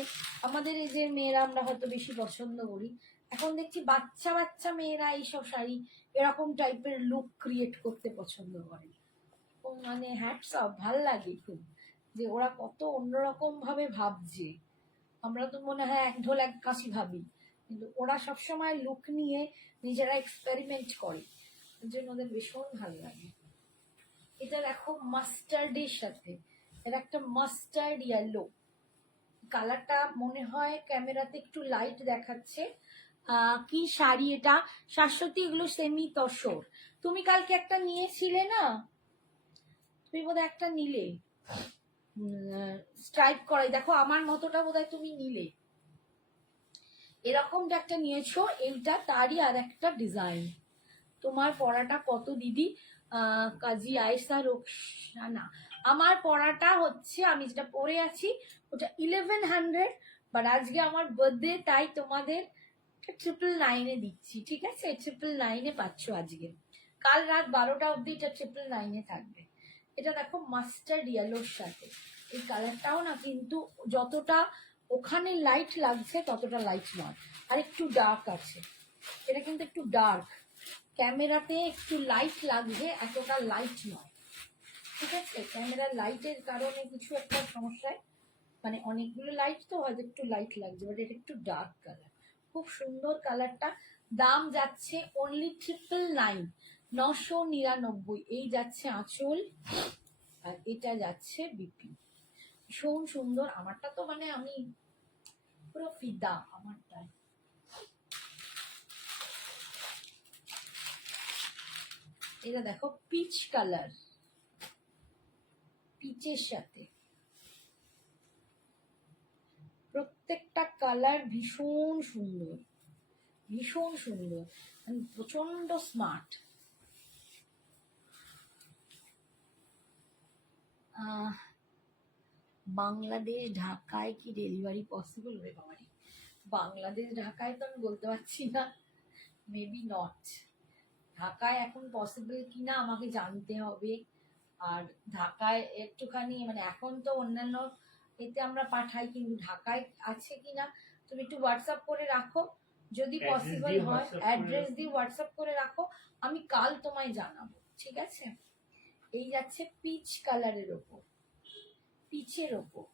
আমাদের এই যে মেয়েরা আমরা হয়তো বেশি পছন্দ করি, এখন দেখছি বাচ্চা বাচ্চা মেয়েরা এইসব শাড়ি এরকম টাইপের লুক ক্রিয়েট করতে পছন্দ করে। মানে হ্যাটস অফ, ভাল লাগে খুব যে ওরা কত অন্যরকম ভাবে ভাবছে। আমরা তো মনে হয় এক ঢোল এক কাশি ভাবি, কিন্তু ওরা সবসময় লুক নিয়ে নিজেরা এক্সপেরিমেন্ট করে, ওর জন্য ওদের ভীষণ ভালো লাগে। এটা দেখো মাস্টার্ডের সাথে, এটা একটা মাস্টার্ড ইয়েলো কালারটা, মনে হয় ক্যামেরাতে একটু লাইট দেখাচ্ছে। কি শাড়ি এটা, শাশ্বতী, এগুলো সেমি তসর। তুমি কালকে একটা নিয়েছিলে না, তুমি বোধহয় একটা নিলে স্ট্রাইপ করাই, দেখো আমার মতোটা বোধহয় তুমি নিলে, এরকমটা একটা নিয়েছো, এইটা তারই আর একটা ডিজাইন। তোমার পড়াটা কত দিদি? কাজী আয়েশা রোকসানা, আমার পড়াটা হচ্ছে, আমি যেটা পড়ে আছি ওটা 1100, বাট আজকে আমার বার্থডে, তাই তোমাদের 999-এ দিচ্ছি, ঠিক আছে? 999-এ পাচ্ছ আজকে, কাল রাত 12টা অব্দি এটা 999-এ থাকবে। এটা দেখো মাস্টার্ড ইয়েলোর সাথে, এই কালারটাও না কিন্তু যতটা ওখানে লাইট লাগছে ততটা লাইট নয়, আর একটু ডার্ক আছে, এটা কিন্তু একটু ডার্ক, ক্যামেরাতে একটু লাইট লাগছে, এতটা লাইট নয়, ঠিক আছে? ক্যামেরার লাইটের কারণে কিছু একটা সমস্যায়, মানে অনেকগুলো লাইট তো হয়তো একটু লাইট লাগছে, বাট এটা একটু ডার্ক কালার, খুব সুন্দর কালারটা। দাম যাচ্ছে অনলি 999, 999, এই যাচ্ছে আঁচল, আর এটা যাচ্ছে বিপি, ভীষণ সুন্দর। আমারটা তো মানে আমি পুরো ফিদা আমারটা। এটা দেখো পিচ কালার, পিচের সাথে, প্রত্যেকটা কালার ভীষণ সুন্দর, ভীষণ সুন্দর, প্রচন্ড স্মার্ট। বাংলাদেশ ঢাকায় কি ডেলিভারি পসিবল হবে? বাবারি, বাংলাদেশ ঢাকায় তো আমি বলতে পারছি না, মেবি নট। ঢাকায় এখন পসিবল কিনা আমাকে জানতে হবে, আর ঢাকায় একটুখানি মানে এখন তো অন্যান্য এতে আমরা পাঠাই, কিন্তু ঢাকায় আছে কিনা তুমি একটু হোয়াটসঅ্যাপ করে রাখো, যদি পসিবল হয় অ্যাড্রেস দিয়ে হোয়াটসঅ্যাপ করে রাখো, আমি কাল তোমায় জানাবো, ঠিক আছে? এই যাচ্ছে পিচ কালারের ওপর, পিচের ওপর,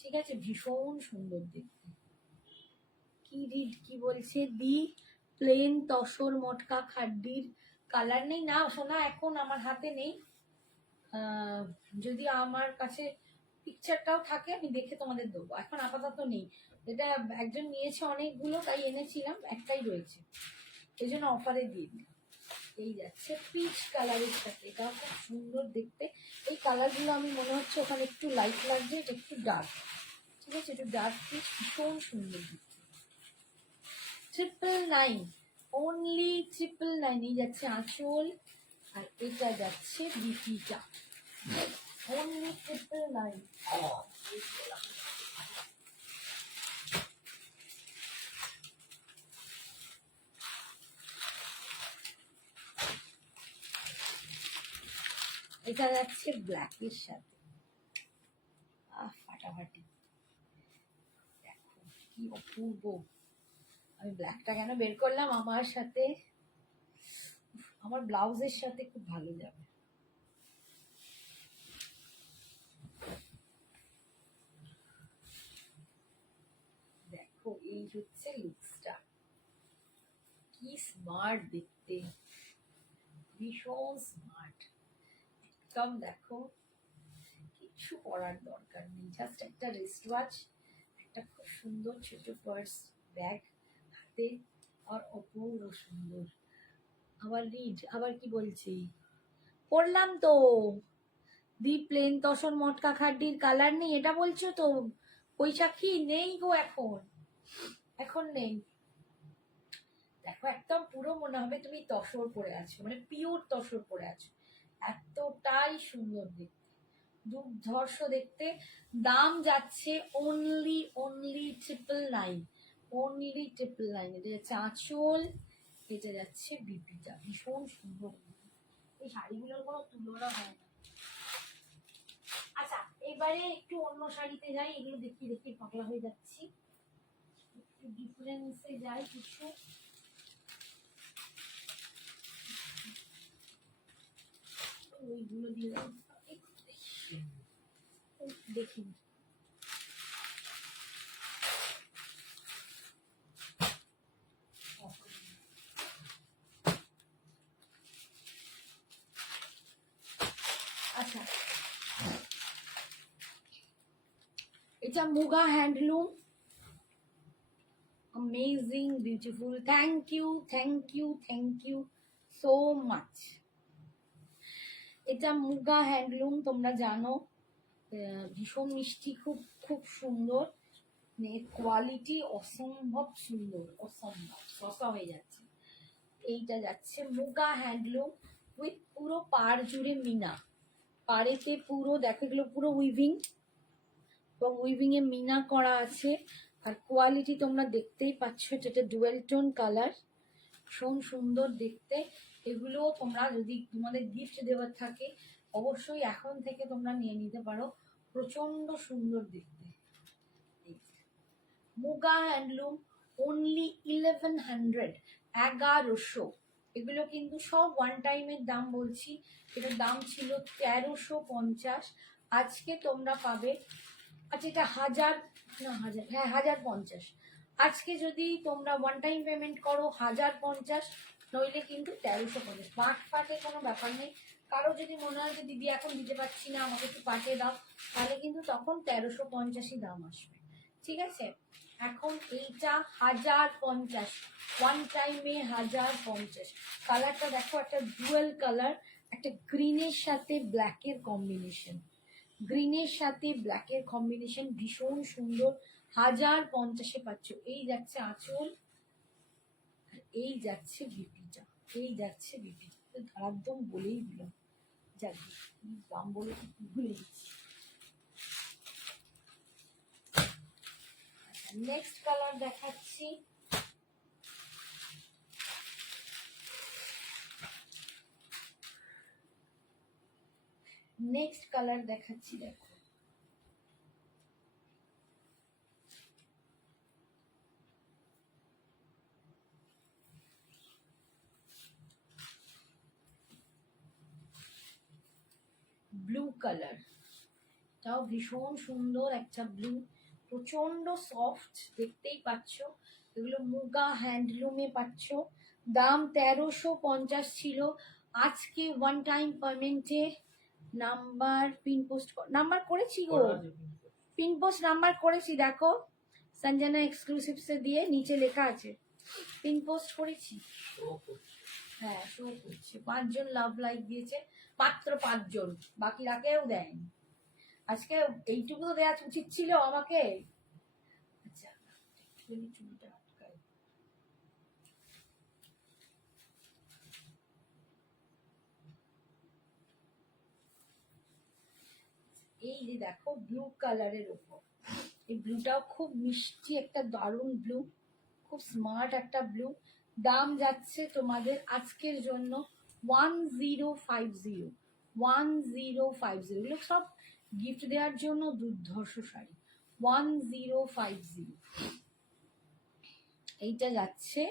ঠিক আছে? ভীষণ সুন্দর দেখতে। কি বলছে দি, প্লেন তসর মটকা খাড্ডির কালার নেই না সোনা, এখন আমার হাতে নেই, যদি আমার কাছে পিকচারটাও থাকে আমি দেখে তোমাদের দেবো, এখন আপাতত নেই। এটা একজন নিয়েছে অনেকগুলো, তাই এনেছিলাম, একটাই রয়েছে, এই জন্য অফারে দিয়ে দিই। এই যাচ্ছে পিচ কালারের সাথে, এটা খুব সুন্দর দেখতে। এই কালারগুলো আমি মনে হচ্ছে ওখানে একটু লাইট লাগছে, এটা একটু ডার্ক, ঠিক আছে? একটু ডার্ক পিচ, ভীষণ সুন্দর দেখতে। 999, অনলি 999, এই যাচ্ছে আঁচল, আর এটা যাচ্ছে বিপিটা, অনলি 999। এটা যাচ্ছে ব্ল্যাকের সাথে, ফাটাফাটি, দেখো কি অপূর্ব। আমি ব্ল্যাকটা কেন বের করলাম, আমার সাথে আমার ব্লাউজের সাথে খুব ভালো যাবে। দেখো এই হচ্ছে লুকসটা, কি স্মার্ট দেখতে, ভীষণ স্মার্ট একদম। দেখো কিছু পরার দরকার নেই, জাস্ট একটা রিস্ট ওয়াচ, একটা খুব সুন্দর ছোট পার্স ব্যাগ হাতে, আর অপূর্ব সুন্দর। আবার রিড, আবার কি বলছি, পড়লাম তো, দি প্লেন তসর মটকা খাড্ডির কালার নেই, এটা বলছো তো বৈশাখী? নেই গো, এখন এখন নেই। দেখো একদম পুরো মনে হবে তুমি তসর পরে আছো, মানে পিওর তসর পরে আছো, এতটাই সুন্দর দেখতে, দুর্ধর্ষ দেখতে। দাম যাচ্ছে অনলি 999, অনলি 999। এটা যাচ্ছে আঁচল, এটা যাচ্ছে বিপিটা, ভীষণ সুন্দর। এই শাড়িগুলোর কোনো তুলনা হয় না। আচ্ছা এবারে একটু অন্য শাড়িতে যাই, এগুলো দেখি দেখি পাগলা হয়ে যাচ্ছি, একটু ডিফারেন্সে যাই কিছু। ওইগুলো দিয়ে দেখি। আচ্ছা, এটা muga handloom, amazing beautiful, thank you thank you thank you so much. এটা মুগা হ্যান্ডলুম, তোমরা জানো ভীষণ মিষ্টি, খুব খুব সুন্দর, কোয়ালিটি অসম্ভব সুন্দর, অসম্ভব সসা হয়ে যাচ্ছে। এইটা যাচ্ছে মুগা হ্যান্ডলুম উইথ পুরো পাড় জুড়ে মিনা, পাড়েতে পুরো দেখো এগুলো পুরো উইভিং এবং উইভিং এ মিনা করা আছে। আর কোয়ালিটি তোমরা দেখতেই পাচ্ছ, এটা ডুয়েল টোন কালার, ভীষণ সুন্দর দেখতে। এগুলো তোমরা যদি তোমাদের গিফট দেওয়ার থাকে অবশ্যই এখন থেকে তোমরা নিয়ে নিতে পারো, প্রচন্ড সুন্দর দেখতে। Muga handloom only 1100, 1100। এগুলো কিন্তু সব ওয়ান টাইমের দাম বলছি, এটার দাম ছিল 1350, আজকে তোমরা পাবে, আচ্ছা এটা 1000 না 1000, হ্যাঁ 1050। আজকে যদি তোমরা ওয়ান টাইম পেমেন্ট করো 1050, নইলে কিন্তু 1350। পাটে কোনো ব্যাপার নেই, কারো যদি মনে হয় যে দিদি এখন দিতে পারছি না আমাকে একটু পাটে দাও, তাহলে কিন্তু তখন 1350ই দাম আসবে, ঠিক আছে। এখন এইটা 1050, ওয়ান টাইমে 1050। কালারটা দেখো, একটা ডুয়েল কালার, একটা গ্রিনের সাথে ব্ল্যাকের কম্বিনেশন, গ্রিনের সাথে ব্ল্যাকের কম্বিনেশন ভীষণ সুন্দর। 1050-এ পাচ্ছ। এই যাচ্ছে আঁচল, এই যাচ্ছে বিপিটা, এই যাচ্ছে বিপিটা, একদম বলেই দিলাম, যাক দাম বলে ভুলে গেছি। নেক্সট কালার দেখাচ্ছি, নেক্সট কালার দেখাচ্ছি, দেখো ব্লু কালার, তাও ভীষণ সুন্দর একটা ব্লু, প্রচন্ড সফট, দেখতেই পাচ্ছ। এগুলো মুগা হ্যান্ডলুমে পাচ্ছ, দাম 1350 ছিল, আজকে ওয়ান টাইম পেমেন্টে নাম্বার পিন পোস্ট নাম্বার করেছি গো, পিন পোস্ট নাম্বার করেছি, দেখো সঞ্জনা এক্সক্লুসিভসে দিয়ে নিচে লেখা আছে, পিন পোস্ট করেছি, হ্যাঁ শো করছে। 5 জন লাভ লাইক দিয়েছে, মাত্র 5 জন, বাকিরা কেউ দেয়নি। আজকে এইটুকু তো দেওয়া উচিত ছিল আমাকে। আচ্ছা চুলটা আটকাই, এই যে দেখো ব্লু কালারের উপর, এই ব্লুটাও খুব মিষ্টি একটা দারুণ ব্লু, খুব স্মার্ট একটা ব্লু। দাম যাচ্ছে তোমাদের আজকের জন্য 1050, 1050। এগুলো সব গিফট দেওয়ার জন্য দুর্ধর্ষ শাড়ি, 1050। এইটা যাচ্ছে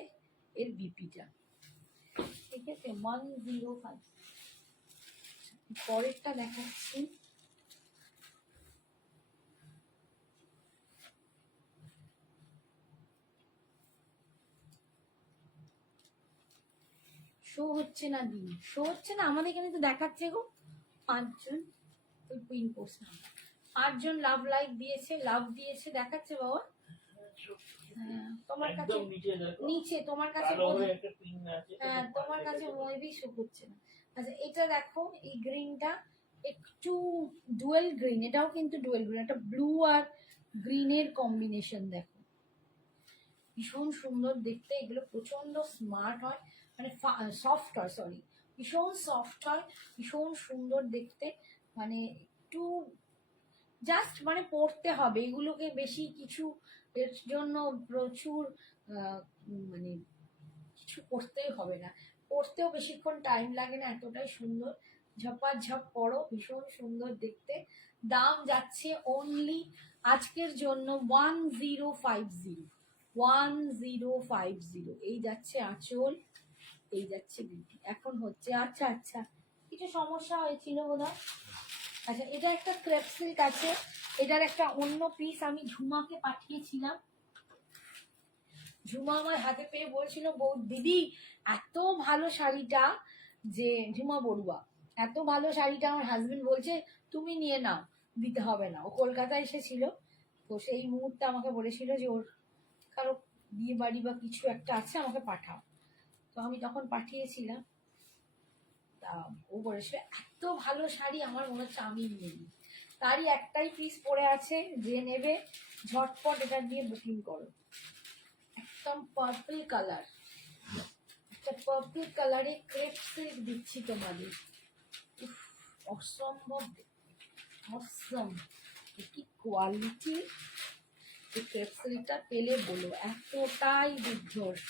এর বিপিটা, ঠিক আছে 105। পরেরটা দেখাচ্ছি, শো হচ্ছে না দিন, শো হচ্ছে না আমাদের এখানে তো দেখাচ্ছে গো। 5 জন পিন পোস্ট নাম্বার, 5 জন লাভ লাইক দিয়েছে, লাভ দিয়েছে, দেখাচ্ছে বাবা। হ্যাঁ তোমার কাছে নিচে, তোমার কাছে হ্যাঁ তোমার কাছে মেবি শো করছে না। আচ্ছা এটা দেখো, এই গ্রিনটা একটু ডুয়েল গ্রিন, এটাও কিন্তু ডুয়েল গ্রিন, একটা ব্লু আর গ্রিনের কম্বিনেশন, দেখো ভীষণ সুন্দর দেখতে। এগুলো প্রচন্ড স্মার্ট হয়, মানে সফট হয়, সরি ভীষণ সফট হয়, ভীষণ সুন্দর দেখতে, মানে একটু জাস্ট মানে পড়তে হবে, এগুলোকে বেশি কিছু এর জন্য প্রচুর মানে কিছু করতেই হবে না, পড়তেও বেশিক্ষণ টাইম লাগে না, এতটাই সুন্দর, ঝপাঝপ পড়ো, ভীষণ সুন্দর দেখতে। দাম যাচ্ছে অনলি আজকের জন্য 1050, 1050। এই যাচ্ছে আঁচল, এই যাচ্ছে বিউটি, এখন হচ্ছে আচ্ছা আচ্ছা কিছু সমস্যা হয়েছিল বোধহয়। আচ্ছা, এটা একটা ক্রেপ সিল্ক আছে, এটার একটা অন্য পিস আমি ঝুমাকে পাঠিয়েছিলাম। ঝুমা আমার হাতে পেয়ে বলছিল, বউ দিদি এত ভালো শাড়িটা, যে ঝুমা বড়ুয়া, এত ভালো শাড়িটা আমার হাজবেন্ড বলছে তুমি নিয়ে নাও, দিতে হবে না। ও কলকাতায় এসেছিল, তো সেই মুহূর্তে আমাকে বলেছিল যে ওর কারো বিয়ে বাড়ি বা কিছু একটা আছে, আমাকে পাঠাও। তো আমি তখন পাঠিয়েছিলাম। তা ও বলেছিল এত ভালো শাড়ি, আমার মনে হচ্ছে আমি নিয়ে নিই। তারই একটাই পিস পরে আছে, যে নেবে ঝটপট এটা দিয়ে বুকিং করো। একদম পার্পল কালার, একটা পার্পল কালারে ক্রেপ সিল্ক দিচ্ছি তোমাদের। অসম্ভব, অসম, কি কোয়ালিটি! এই ক্রেপ সিল্কটা পেলে বলো, এতটাই দুর্ধর্ষ,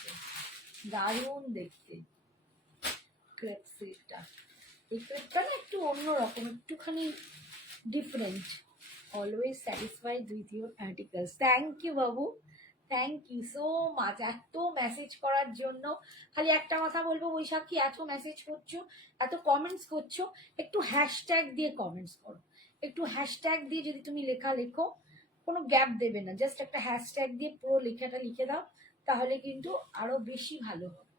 দারুণ দেখতে ক্রেপ সিল্কটা। এই ক্রেপটা না একটু অন্যরকম, একটুখানি different. Always satisfied with your articles. Thank you বাবু, থ্যাংক ইউ সো মাচ। এত মেসেজ করার জন্য। খালি একটা কথা বলবো বৈশাখী, এত মেসেজ করছো, এত কমেন্টস করছো, একটু হ্যাশট্যাগ দিয়ে কমেন্টস করো। একটু হ্যাশট্যাগ দিয়ে যদি তুমি লেখা লেখো, কোনো গ্যাপ দেবে না, জাস্ট একটা হ্যাশট্যাগ দিয়ে পুরো লেখাটা লিখে দাও, তাহলে কিন্তু আরো বেশি ভালো হবে।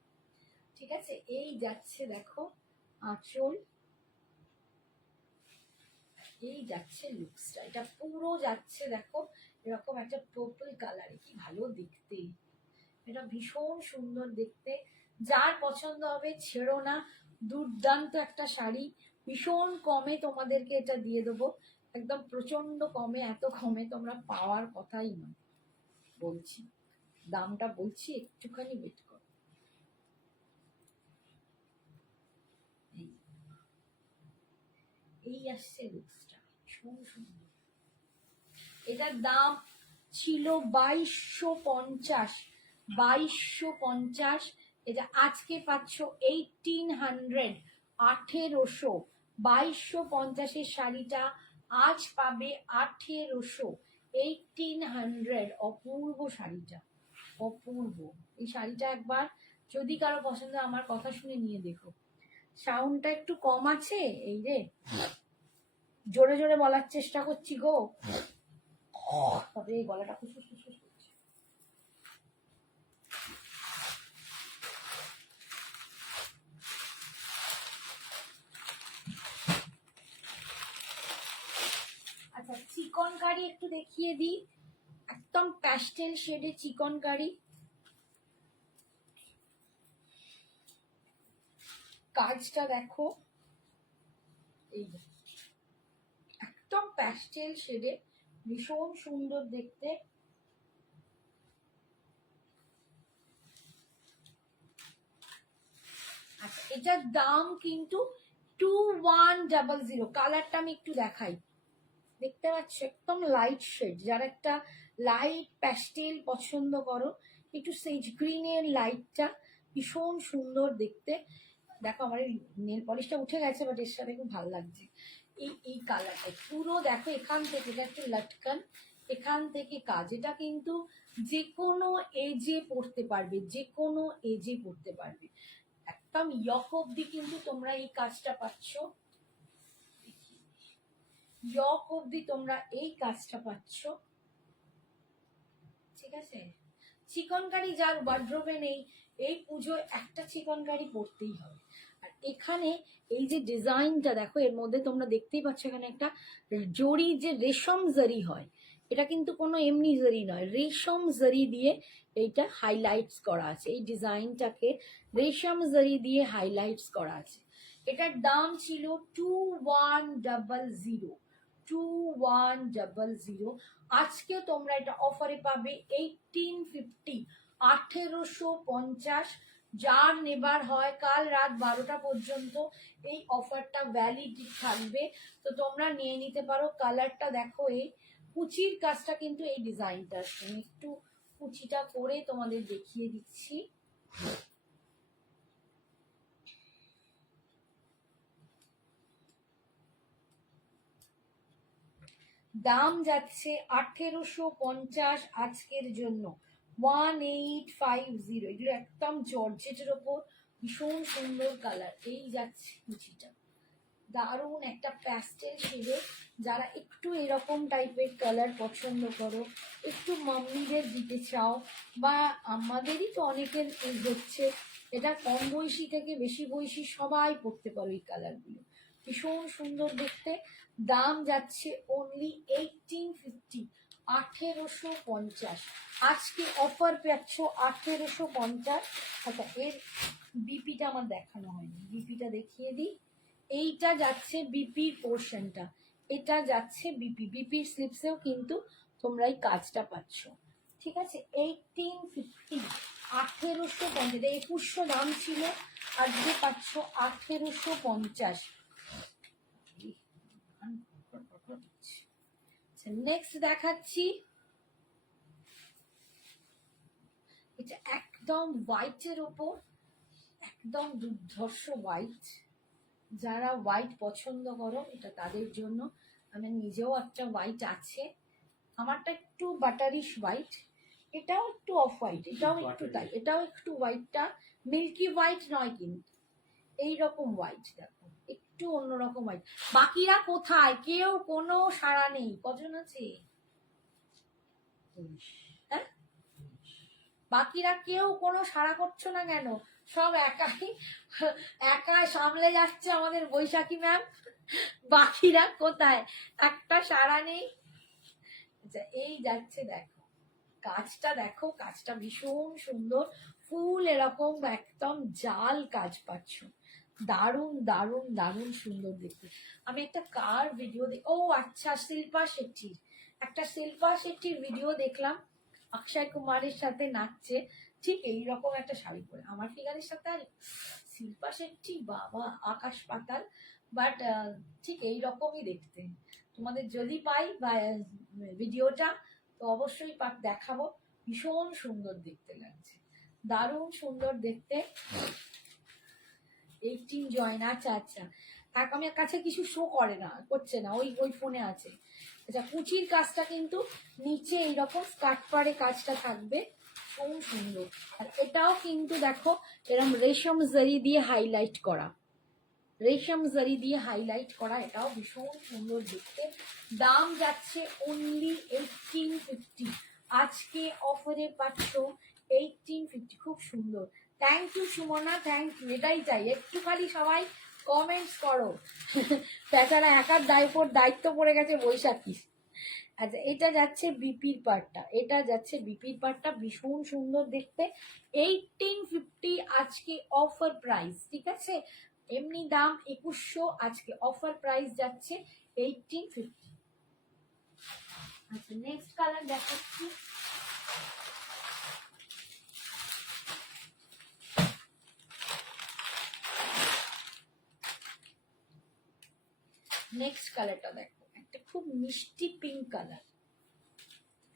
ঠিক আছে, এই যাচ্ছে দেখো আঁচল, এই যাচ্ছে লুকসটা, এটা পুরো যাচ্ছে দেখো এরকম একটা পার্পল কালারে, কি ভালো দেখতে, এটা ভীষণ সুন্দর দেখতে। যার পছন্দ হবে ছেড়ো না, দুর্দান্ত একটা শাড়ি, ভীষণ কমে তোমাদেরকে এটা দিয়ে দেবো, একদম প্রচন্ড কমে। এত কমে তোমরা পাওয়ার কথাই নয়, বলছি দামটা বলছি, একটুখানি ওয়েট করো। এই আসছে লুকসটা, ভীষণ সুন্দর। এটার দাম ছিল 2250, 2250। এটা আজকে পাচ্ছ 1800, 1800। 2250-এর শাড়িটা আজ পাবে 1800, 1800। অপূর্ব শাড়িটা, অপূর্ব। এই শাড়িটা একবার যদি কারো পছন্দ, আমার কথা শুনে নিয়ে দেখো। সাউন্ডটা একটু কম আছে, এই রে, জোরে জোরে বলার চেষ্টা করছি গো, তবে এই গলাটা খুশুস খুশুস করছে। আচ্ছা, চিকন কারি একটু দেখিয়ে দিই, একদম প্যাস্টেল শেডে চিকন কারি। কাজটা দেখো, এই একদম প্যাস্টেল শেডে, ভীষণ সুন্দর দেখতে। আচ্ছা, এটার দাম কিন্তু 2100। কালারটা আমি একটু দেখাই, দেখতে পাচ্ছ একদম লাইট শেড। যারা একটা লাইট প্যাস্টেল পছন্দ করো, একটু সেজ গ্রিনের লাইটটা, ভীষণ সুন্দর দেখতে। দেখো আমার এই নেল পলিশটা উঠে গেছে, বাট এর সাথে খুব ভালো লাগছে এই কালারটা পুরো। দেখো এখান থেকে, এটা একটু লাটকান, এখান থেকে কাজ। এটা কিন্তু যে কোনো এজে পড়তে পারবে, যে কোনো এজে পড়তে পারবে, একদম ইয়ক অব্দি কিন্তু তোমরা এই কাজটা পাচ্ছ। ইয়ক অব্দি তোমরা এই কাজটা পাচ্ছ। ঠিক আছে, চিকনকারি যার ওয়ার্ড্রোবে নেই, এই পুজোয় একটা চিকনকারি পড়তেই হবে। আর এখানে এই যে ডিজাইনটা দেখো, এর মধ্যে তোমরা দেখতেই পাচ্ছ এখানে একটা জরি, যে রেশম জারি হয়, এটা কিন্তু কোনো এমনি জারি নয়, রেশম জারি দিয়ে এইটা হাইলাইটস করা আছে। এই ডিজাইনটাকে রেশম জারি দিয়ে হাইলাইটস করা আছে। এটার দাম ছিল 2100, 2100। আজকে তোমরা এটা অফারে পাবে 1850, 1850। যার নেবার হয় কাল রাত 12টা পর্যন্ত এই অফারটা ভ্যালিড থাকবে, তো তোমরা নিয়ে নিতে পারো। কালারটা দেখো, এই কুচির কাজটা কিন্তু এই ডিজাইনটার সঙ্গে, একটু কুচিটা করে তোমাদের দেখিয়ে দিচ্ছি। দাম যাচ্ছে 1850 আজকের জন্য, 1850। এগুলো একদম জর্জেটের ওপর, ভীষণ সুন্দর কালার। এই যাচ্ছে কুচিটা, দারুণ একটা প্যাস্টেল শেডে যারা একটু এরকম টাইপের কালার পছন্দ করো, একটু মাম্মিদের দিতে চাও, বা আমাদেরই তো অনেকের হচ্ছে, এটা কম বয়সী থেকে বেশি বয়সী সবাই পড়তে পারো এই কালারগুলো, ভীষণ সুন্দর দেখতে। দাম যাচ্ছে অনলি 1850, 1850। আজকে অফার পাচ্ছ 1850। আচ্ছা, এর বিপিটা আমার দেখানো হয়নি, বিপিটা দেখিয়ে দিই। এইটা যাচ্ছে বিপির পোর্শনটা, এটা যাচ্ছে বিপির স্লিপসেও কিন্তু তোমরা এই কাজটা পাচ্ছ, ঠিক আছে। 1850, 1850, 2100 দাম ছিল, আজকে পাচ্ছ 1850। নেক্সট দেখাচ্ছি, এটা একদম হোয়াইটের ওপর, একদম দুর্ধর্ষ হোয়াইট। যারা হোয়াইট পছন্দ করো এটা তাদের জন্য। আমি নিজেও একটা হোয়াইট আছে, আমারটা একটু বাটারিশ হোয়াইট, এটাও একটু অফ হোয়াইট, এটাও একটু তাই, এটাও একটু হোয়াইটটা মিল্কি হোয়াইট নয় কিন্তু এইরকম হোয়াইট, দেখো একটু অন্যরকম হোয়াইট। বাকিরা কোথায়? কেউ কোনো সাড়া নেই। কজন আছে? হ্যাঁ, বাকিরা কেউ কোনো সাড়া করছো না কেন? সব একাই সামলে যাচ্ছে আমাদের বৈশাখী ম্যাম, বাকিরা কোথায়? একটা সাড়া নেই। আচ্ছা, এই যাচ্ছে, দেখো কাজটা, দেখো কাজটা ভীষণ সুন্দর, ফুল এরকম একদম জাল কাজ পাচ্ছ, দারুণ দারুণ দারুণ সুন্দর দেখতে। আমি একটা কার ভিডিও ও আচ্ছা, শিল্পা শেট্টির, একটা শিল্পা শেট্টির ভিডিও দেখলাম, অক্ষয় কুমারের সাথে নাচছে, ঠিক এইরকম একটা শাড়ি পরে, আমার ফিগারের সাথে আর শিল্পা শেট্টি বাবা আকাশ পাতাল, বাট ঠিক এইরকমই দেখতে। তোমাদের যদি পাই বা ভিডিওটা, তো অবশ্যই দেখাবো, ভীষণ সুন্দর দেখতে লাগছে, দারুণ সুন্দর দেখতে। 18 জয়েন, আচ্ছা আচ্ছা, আমার কাছে কিছু শো করে না, করছে না, ওই ফোনে আছে। আচ্ছা, কুচির কাজটা কিন্তু নিচে এইরকম স্কার্ট পাড়ে কাজটা থাকবে, ভীষণ সুন্দর। আর এটাও কিন্তু দেখো এরকম রেশম জারি দিয়ে হাইলাইট করা, রেশম জারি দিয়ে হাইলাইট করা, এটাও ভীষণ সুন্দর দেখতে। দাম যাচ্ছে অনলি 1850, আজকে অফারে পাচ্ছ 1850, খুব সুন্দর। Thank you Sumana, thank you, এটাই চাই, একটু খালি সবাই কমেন্টস করো, তাছাড়া একার দায়িত্ব পড়ে গেছে বৈশাখী। আচ্ছা, এটা যাচ্ছে বিপির পার্টটা, এটা যাচ্ছে বিপির পার্টটা, ভীষণ সুন্দর দেখতে। 1850 আজকে অফার প্রাইস, ঠিক আছে, এমনি দাম 2100, আজকে অফার প্রাইস যাচ্ছে 1850। আচ্ছা, নেক্সট কালার দেখাচ্ছি, নেক্সট কালারটা দেখো, একটা খুব মিষ্টি পিঙ্ক কালার,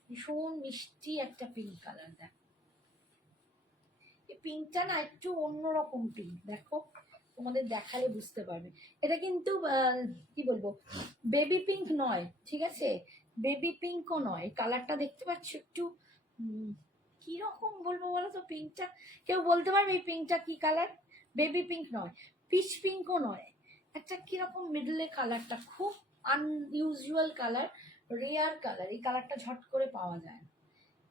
ভীষণ মিষ্টি একটা পিঙ্ক কালার। দেখো এই পিঙ্কটা না একটু অন্যরকম পিঙ্ক, দেখো তোমাদের দেখালে বুঝতে পারবে। এটা কিন্তু কি বলবো, বেবি পিঙ্ক নয়, ঠিক আছে, বেবি পিঙ্কও নয়, কালারটা দেখতে পাচ্ছ একটু কিরকম বলবো বলো তো পিঙ্কটা, কেউ বলতে পারবে এই পিঙ্কটা কি কালার? বেবি পিঙ্ক নয়, পিচ পিঙ্কও নয়, একটা কিরকম মিডলে কালারটা, খুব আনইউজুয়াল কালার, রেয়ার কালার, এই কালারটা ঝট করে পাওয়া যায় না।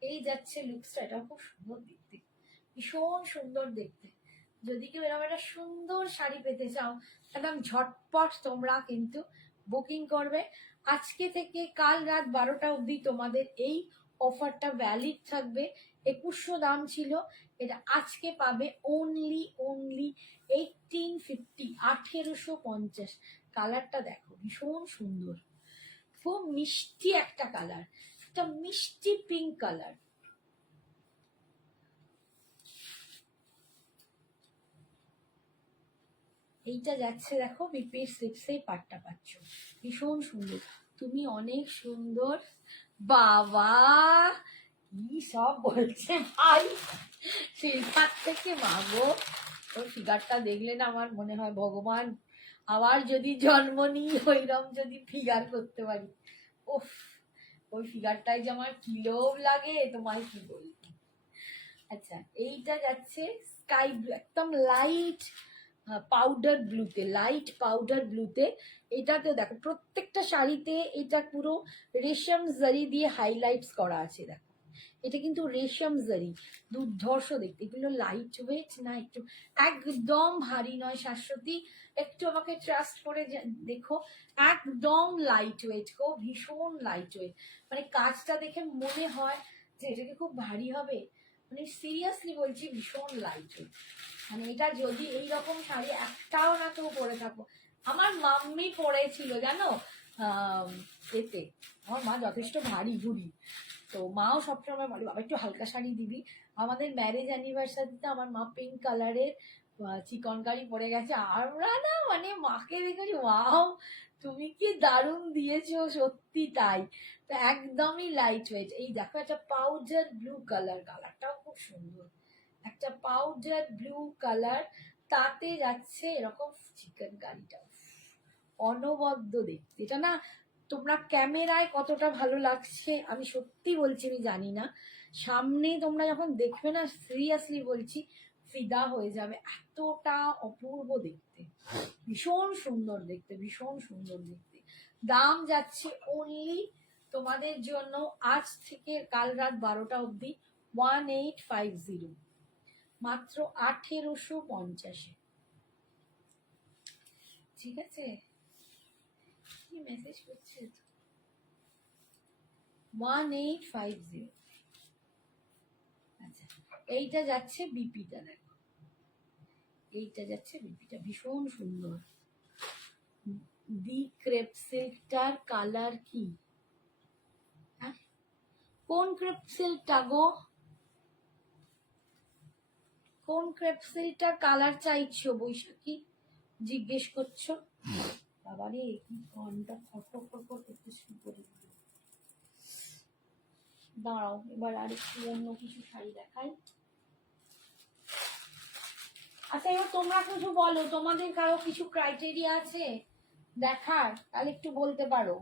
এই যাচ্ছে লুকসটা, এটাও খুব সুন্দর দেখতে, ভীষণ সুন্দর দেখতে। যদি কেউ এরকম একটা সুন্দর শাড়ি পেতে চাও, একদম ঝটপট তোমরা কিন্তু বুকিং করবে। আজকে থেকে কাল রাত 12টা অবধি তোমাদের এই অফারটা ভ্যালিড থাকবে। 2100 দাম ছিল, এটা আজকে পাবে অনলি 1850, 1850। কালারটা দেখো ভীষণ সুন্দর, খুব মিষ্টি একটা কালার, একটা মিষ্টি পিঙ্ক কালার। এইটা যাচ্ছে, দেখো বিপির স্লিপসে পাটটা পাচ্ছ, ভীষণ সুন্দর, তুমি অনেক সুন্দর। বাবা কি সব বলছে ভাই, শিল্পার থেকে মাগো, ওর ফিগারটা দেখলে না আমার মনে হয় ভগবান আবার যদি জন্ম নিই ওইরকম যদি ফিগার করতে পারি, ওফ, ওই ফিগারটাই যে আমার কি লোভ লাগে তোমায় কি বলবো। আচ্ছা, এইটা যাচ্ছে স্কাই ব্লু, একদম লাইট পাউডার ব্লুতে, লাইট পাউডার ব্লুতে। এটাতে দেখো প্রত্যেকটা শাড়িতে এটা পুরো রেশম জারি দিয়ে হাইলাইটস করা আছে। দেখো এটা কিন্তু রেশম জারি, দুর্ধর্ষ দেখতে। এগুলো লাইট ওয়েট না, একটু একদম ভারী নয় শাশ্বতী, একটু আমাকে ট্রাস্ট করে দেখো, একদম লাইট ওয়েট গো, ভীষণ লাইট ওয়েট। মানে কাজটা দেখে মনে হয় যে এটাকে খুব ভারী হবে, মানে সিরিয়াসলি বলছি ভীষণ লাইট ওয়েট। মানে এটা যদি এইরকম শাড়ি একটাও না কেউ পরে থাকো, আমার মাম্মি পরেছিল জানো, এতে আমার মা যথেষ্ট ভারী ভুড়ি, তো মাও সবসময় বলে বাবা একটু হালকা শাড়ি দিবি। আমাদের ম্যারেজ অ্যানিভার্সারিতে আমার মা পিঙ্ক কালারের চিকনকারি পরে গেছে, আমরা না মানে মাকে দেখেছি ওয়াও তুমি কি দারুণ দিয়েছো, সত্যি তাই। তো একদমই লাইট ওয়েট। এই দেখো একটা পাউডার ব্লু কালার, কালারটাও খুব সুন্দর, একটা পাউডার ব্লু কালার, তাতে যাচ্ছে এরকম চিকেন কারিটা, অনবদ্য দেখতে। এটা না তোমরা ক্যামেরায় কতটা ভালো লাগছে আমি সত্যি বলছি আমি জানি না, সামনে তোমরা যখন দেখবে না সিরিয়াসলি বলছি ফিদা হয়ে যাবে, এতটা অপূর্ব দেখতে, ভীষণ সুন্দর দেখতে, ভীষণ সুন্দর দেখতে। দাম যাচ্ছে অনলি তোমাদের জন্য আজ থেকে কাল রাত 12টা অবধি 1850, মাত্র 1850। ঠিক আছে, কি মেসেজ করছে? 1850। আচ্ছা, এইটা যাচ্ছে বিপিটা, দেখো এইটা যাচ্ছে বিপিটা, ভীষণ সুন্দর। দি ক্রেপ সিল্কটার কালার কি? হ্যাঁ, কোন ক্রেপ সিল্কটা গো? কোন ক্রেপ সিল্কটার কালার চাইছো বৈশাখী, জিজ্ঞেস করছো? বাবারে কি ঘন্টা ফটফট ফটফট করতে শুরু করে দিল। দাঁড়াও এবার আরেকটু অন্য কিছু শাড়ি দেখাই। আচ্ছা এবার তোমরা কিছু বলো, তোমাদের কারো কিছু ক্রাইটেরিয়া আছে দেখার, তাহলে একটু বলতে পারো।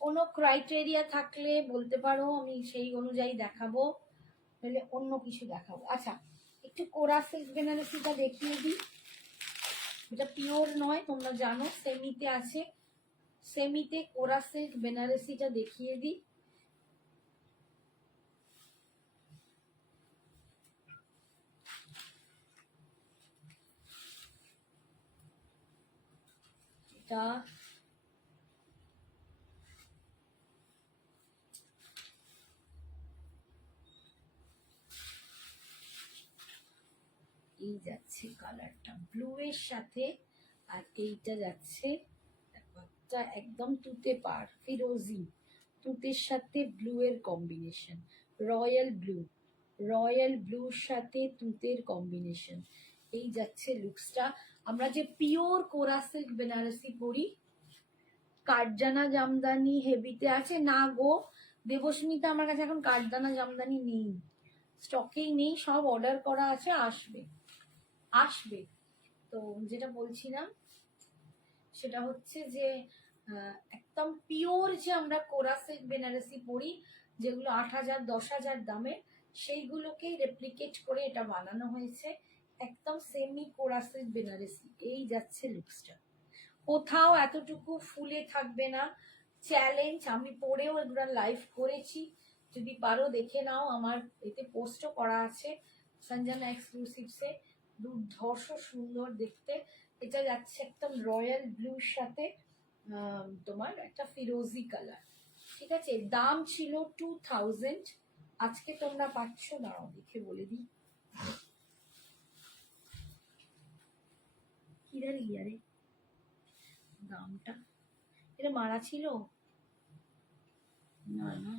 কোনো ক্রাইটেরিয়া থাকলে বলতে পারো, আমি সেই অনুযায়ী দেখাবো, তাহলে অন্য কিছু দেখাবো। আচ্ছা একটু কোরা সিল্ক বেনারসিটা দেখিয়ে দিই। এটা পিওর নয় তোমরা জানো, সেমিতে আছে, সেমিতে কোরা সিল্ক বেনারসিটা দেখিয়ে দিই। এটা এই যাচ্ছে কালারটা ব্লু এর সাথে, আর এইটা যাচ্ছে একদম তুতে পার ফিরোজি, তুতের সাথে ব্লু এর কম্বিনেশন, রয়্যাল ব্লু, রয়্যাল ব্লুর সাথে তুতের কম্বিনেশন। এই যাচ্ছে লুকসটা। আমরা যে পিওর কোরা সিল্ক বেনারসি পরি, কাঠজানা জামদানি হেভিতে আছে না গো দেবস্মিতা, আমার কাছে এখন কাঠদানা জামদানি নেই, স্টকেই নেই, সব অর্ডার করা আছে, আসবে আসবে। তো যেটা বলছিলাম সেটা হচ্ছে যে একদম পিওর যে আমরা কোরা সিল্ক বেনারসি পরি, যেগুলো 8,000 10,000 দামের, সেইগুলোকেই রেপ্লিকেট করে এটা বানানো হয়েছে, একদম সেমি কোরা সিল্ক বেনারসি। এই যাচ্ছে লুকসটা, কোথাও এতটুকু ফুলে থাকবে না, চ্যালেঞ্জ। আমি পরেও এগুলো লাইভ করেছি, যদি পারো দেখে নাও, আমার এতে পোস্টও করা আছে সঞ্জনা এক্সক্লুসিভসে, দুর্ধর্ষ সুন্দর দেখতে। এটা যাচ্ছে একদম রয়্যাল ব্লুর সাথে তোমার একটা ফিরোজি কালার। ঠিক আছে, দাম ছিল 2000, আজকে তোমরা পাচ্ছ, দাঁড়াও দেখে বলে দিই কি ইয়ারে দামটা, এটা মারা ছিল না না,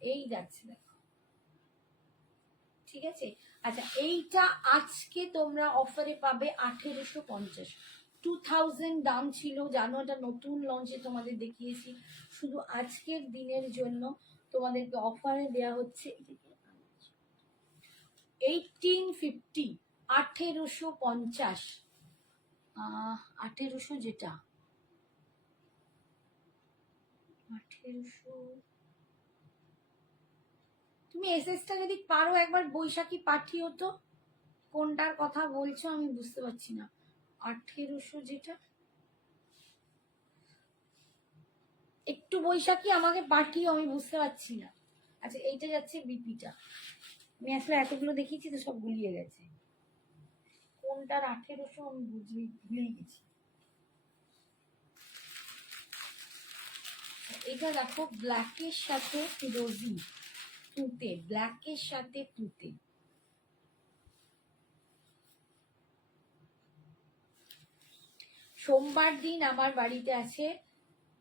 এই যাচ্ছে দেখো। ঠিক আছে, আচ্ছা এইটা আজকে তোমরা অফারে পাবে 1850, 2000 দাম ছিল জানো, এটা নতুন লঞ্চে তোমাদের দেখিয়েছি, শুধু আজকের দিনের জন্য তোমাদেরকে অফারে দেয়া হচ্ছে 1850, 1850, 1800 যেটা 1800, তুমি এসএসটা যদি পারো একবার বৈশাখী পাঠিও তো, কোনটার কথা বলছো আমি বুঝতে পারছি না। 1800 যেটা, একটু বৈশাখী আমাকে পাঠিও, আমি বুঝতে পারছি না। আচ্ছা এইটা যাচ্ছে বিপিটা, আমি আসলে এতগুলো দেখিয়েছি তো সব গুলিয়ে গেছে, কোনটার 1800 আমি ভুলে গেছি। এটা দেখো ব্ল্যাকের সাথে ফিরোজি তুতে, ব্ল্যাকের সাথে তুতে। সোমবার দিন আমার বাড়িতে আছে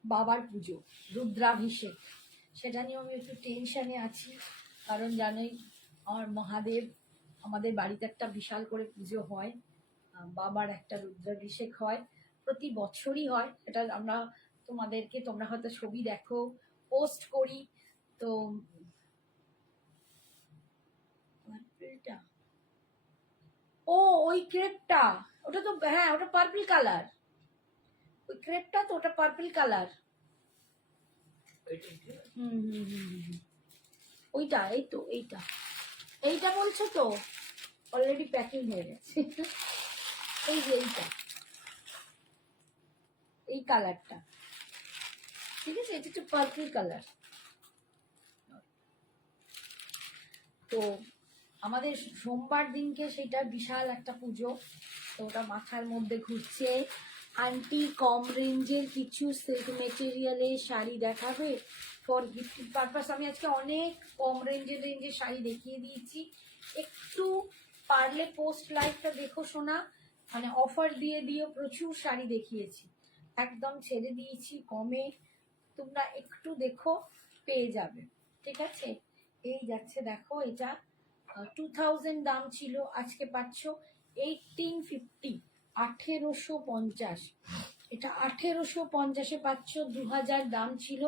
বাবার পুজো, রুদ্রাভিষেক, সেটা নিয়ে আমি একটু টেনশনে আছি, কারণ জানোই আমার মহাদেব, আমাদের বাড়িতে একটা বিশাল করে পুজো হয়, বাবার একটা রুদ্রাভিষেক হয়, প্রতি বছরই হয়। এটা আমরা তোমাদেরকে, তোমরা হয়তো ছবি দেখো, পোস্ট করি। তো ও ওই ক্রেপটা, ওটা তো হ্যাঁ ওটা পার্পল কালার, ওই ক্রেপটা তো ওটা পার্পল কালার। ওইটা, এই তো এইটা, এইটা বলছো তো, অলরেডি প্যাকিং হয়ে গেছে। এই যে এইটা, এই কালারটা, ঠিক আছে, এটা হচ্ছে পার্পল কালার। তো আমাদের সোমবার দিনকে সেটা বিশাল একটা পুজো, তো ওটা মাথার মধ্যে ঘুরছে। আন্টি কম রেঞ্জের কিছু সিল্ক মেটেরিয়ালের শাড়ি দেখাবে ফর গিফট পারপাস। আমি আজকে অনেক কম রেঞ্জের শাড়ি দেখিয়ে দিয়েছি, একটু পারলে পোস্ট লাইভটা দেখো শোনা, মানে অফার দিয়ে দিয়েও প্রচুর শাড়ি দেখিয়েছি, একদম ছেড়ে দিয়েছি কমে, তোমরা একটু দেখো পেয়ে যাবে, ঠিক আছে। এই যাচ্ছে দেখো, এটা 2000 দাম ছিল, আজকে পাচ্ছ 1850, 1850। এটা 1850-এ পাচ্ছ, 2000 দাম ছিল।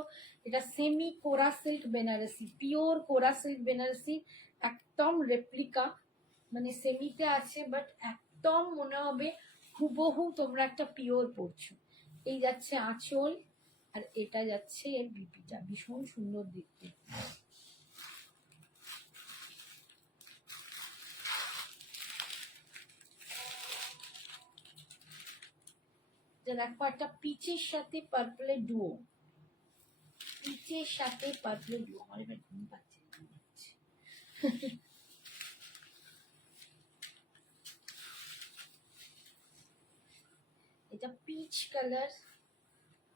এটা সেমি কোরা সিল্ক বেনারসি, পিওর কোরা সিল্ক বেনারসি, একদম রেপ্লিকা, মানে সেমিতে আছে বাট একদম মনে হবে হুবহু তোমরা একটা পিওর পরছো। এই যাচ্ছে আঁচল, আর এটা যাচ্ছে এর বিপিটা, ভীষণ সুন্দর দেখতে। দেখো একটা পিচের সাথে পার্পলের ডুও, পিচের সাথে পার্পলের ডুও, আমার এবার ঘুম পাচ্ছে। এটা পিচ কালার,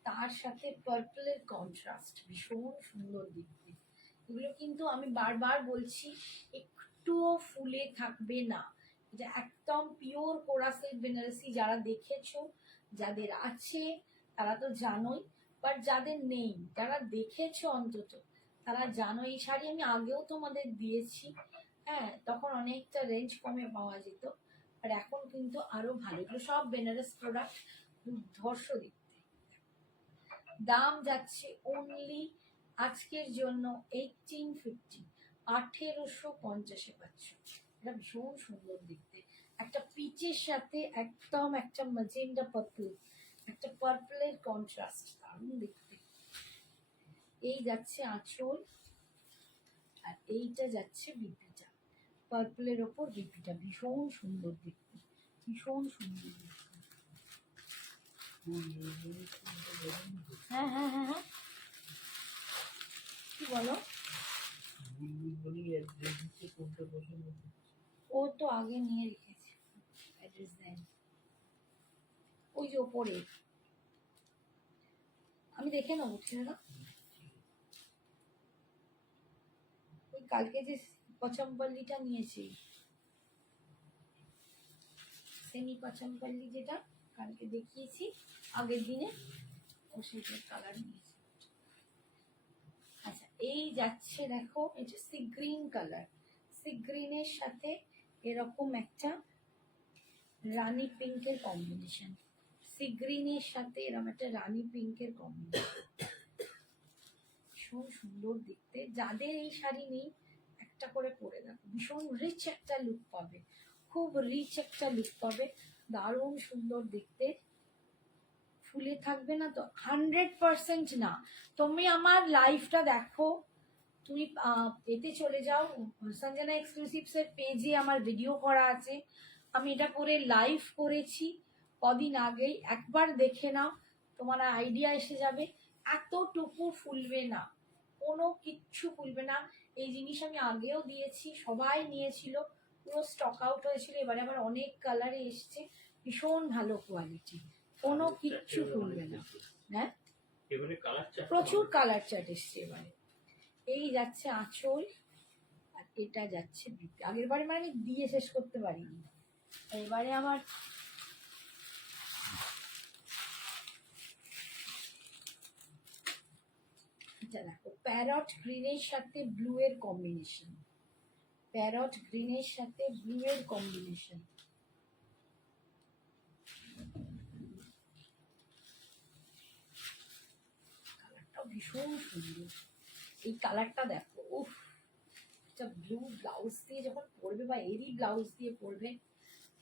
তার সাথে পার্পলের কন্ট্রাস্ট, ভীষণ সুন্দর দেখতে। এগুলো কিন্তু আমি বারবার বলছি, একটুও ফুলে থাকবে না, এটা একদম পিওর কোরা সিল্ক বেনারসি। যারা দেখেছো, যাদের আছে তারা তো জানোই, বাট যাদের নেই, যারা দেখেছো অন্তত তারা জানো। এই শাড়ি আমি আগেও তোমাদের দিয়েছি, হ্যাঁ তখন অনেকটা রেঞ্জ কমে পাওয়া যেত, আর এখন কিন্তু আরো ভালো, এগুলো সব বেনারস প্রোডাক্ট, দুর্ধর্ষ দেখতে। দাম যাচ্ছে অনলি আজকের জন্য 1850, 1850-এ পাচ্ছ। এটা ভীষণ সুন্দর দেখতে, একটা পিচের সাথে একদম একটা ম্যাজেন্ডা পার্পল, একটা পার্পলের কন্ট্রাস্ট, দারুণ দেখতে। এই যাচ্ছে আঁচল, আর এইটা যাচ্ছে বিপিটা, পার্পলের ওপর বিপিটা, ভীষণ সুন্দর দেখতে, ভীষণ সুন্দর দেখতে। হ্যাঁ হ্যাঁ হ্যাঁ হ্যাঁ, কি বলো? ও তো আগে নিয়ে রেখেছে, অ্যাড্রেস দেন ওই যে ওপরে, আমি দেখে নেবো ছেলেরা। ওই কালকে যে পচমপল্লিটা নিয়েছি, সেমি পচমপল্লি যেটা কালকে দেখিয়েছি আগের দিনে, ও সেটার কালার নিয়েছে। আচ্ছা এই যাচ্ছে দেখো, এটা সি গ্রিন কালার, সি গ্রিনের সাথে এরকম একটা রানী পিঙ্কের কম্বিনেশন, সি গ্রিনের সাথে এরকম একটা রানী পিঙ্কের কম্বিনেশন, ভীষণ সুন্দর দেখতে। যাদের এই শাড়ি নেই একটা করে পরে দেখো, ভীষণ রিচ একটা লুক পাবে, খুব রিচ একটা লুক পাবে, দারুণ সুন্দর দেখতে। ফুলে থাকবে না তো, 100% না। তুমি আমার লাইফটা দেখো, তুমি এতে চলে যাও, সঞ্জনা এক্সক্লুসিভস এর পেজে আমার ভিডিও করা আছে, আমি এটা করে লাইভ করেছি কদিন আগেই, একবার দেখে নাও, তোমার আইডিয়া এসে যাবে। এতটুকু ফুলবে না, কোনো কিচ্ছু ফুলবে না। এই জিনিস আমি আগেও দিয়েছি, সবাই নিয়েছিল, পুরো স্টক আউট হয়েছিল, এবারে আবার অনেক কালারে এসছে, ভীষণ ভালো কোয়ালিটি, কোনো কিচ্ছু ফুলবে না। হ্যাঁ, প্রচুর কালার চার্ট এসছে এবারে। এই যাচ্ছে আঁচল, আর এটা যাচ্ছে বিপি। আগের বারে মানে আমি দিয়ে শেষ করতে পারিনি, এবারে আমার এটা দেখো, প্যারট গ্রিনের সাথে ব্লু এর কম্বিনেশন, প্যারট গ্রিনের সাথে ব্লু এর কম্বিনেশন। কালারটা ভীষণ সুন্দর, এই কালারটা দেখো, উফ, এটা ব্লু ব্লাউজ দিয়ে যখন পরবে বা এরই ব্লাউজ দিয়ে পরবে,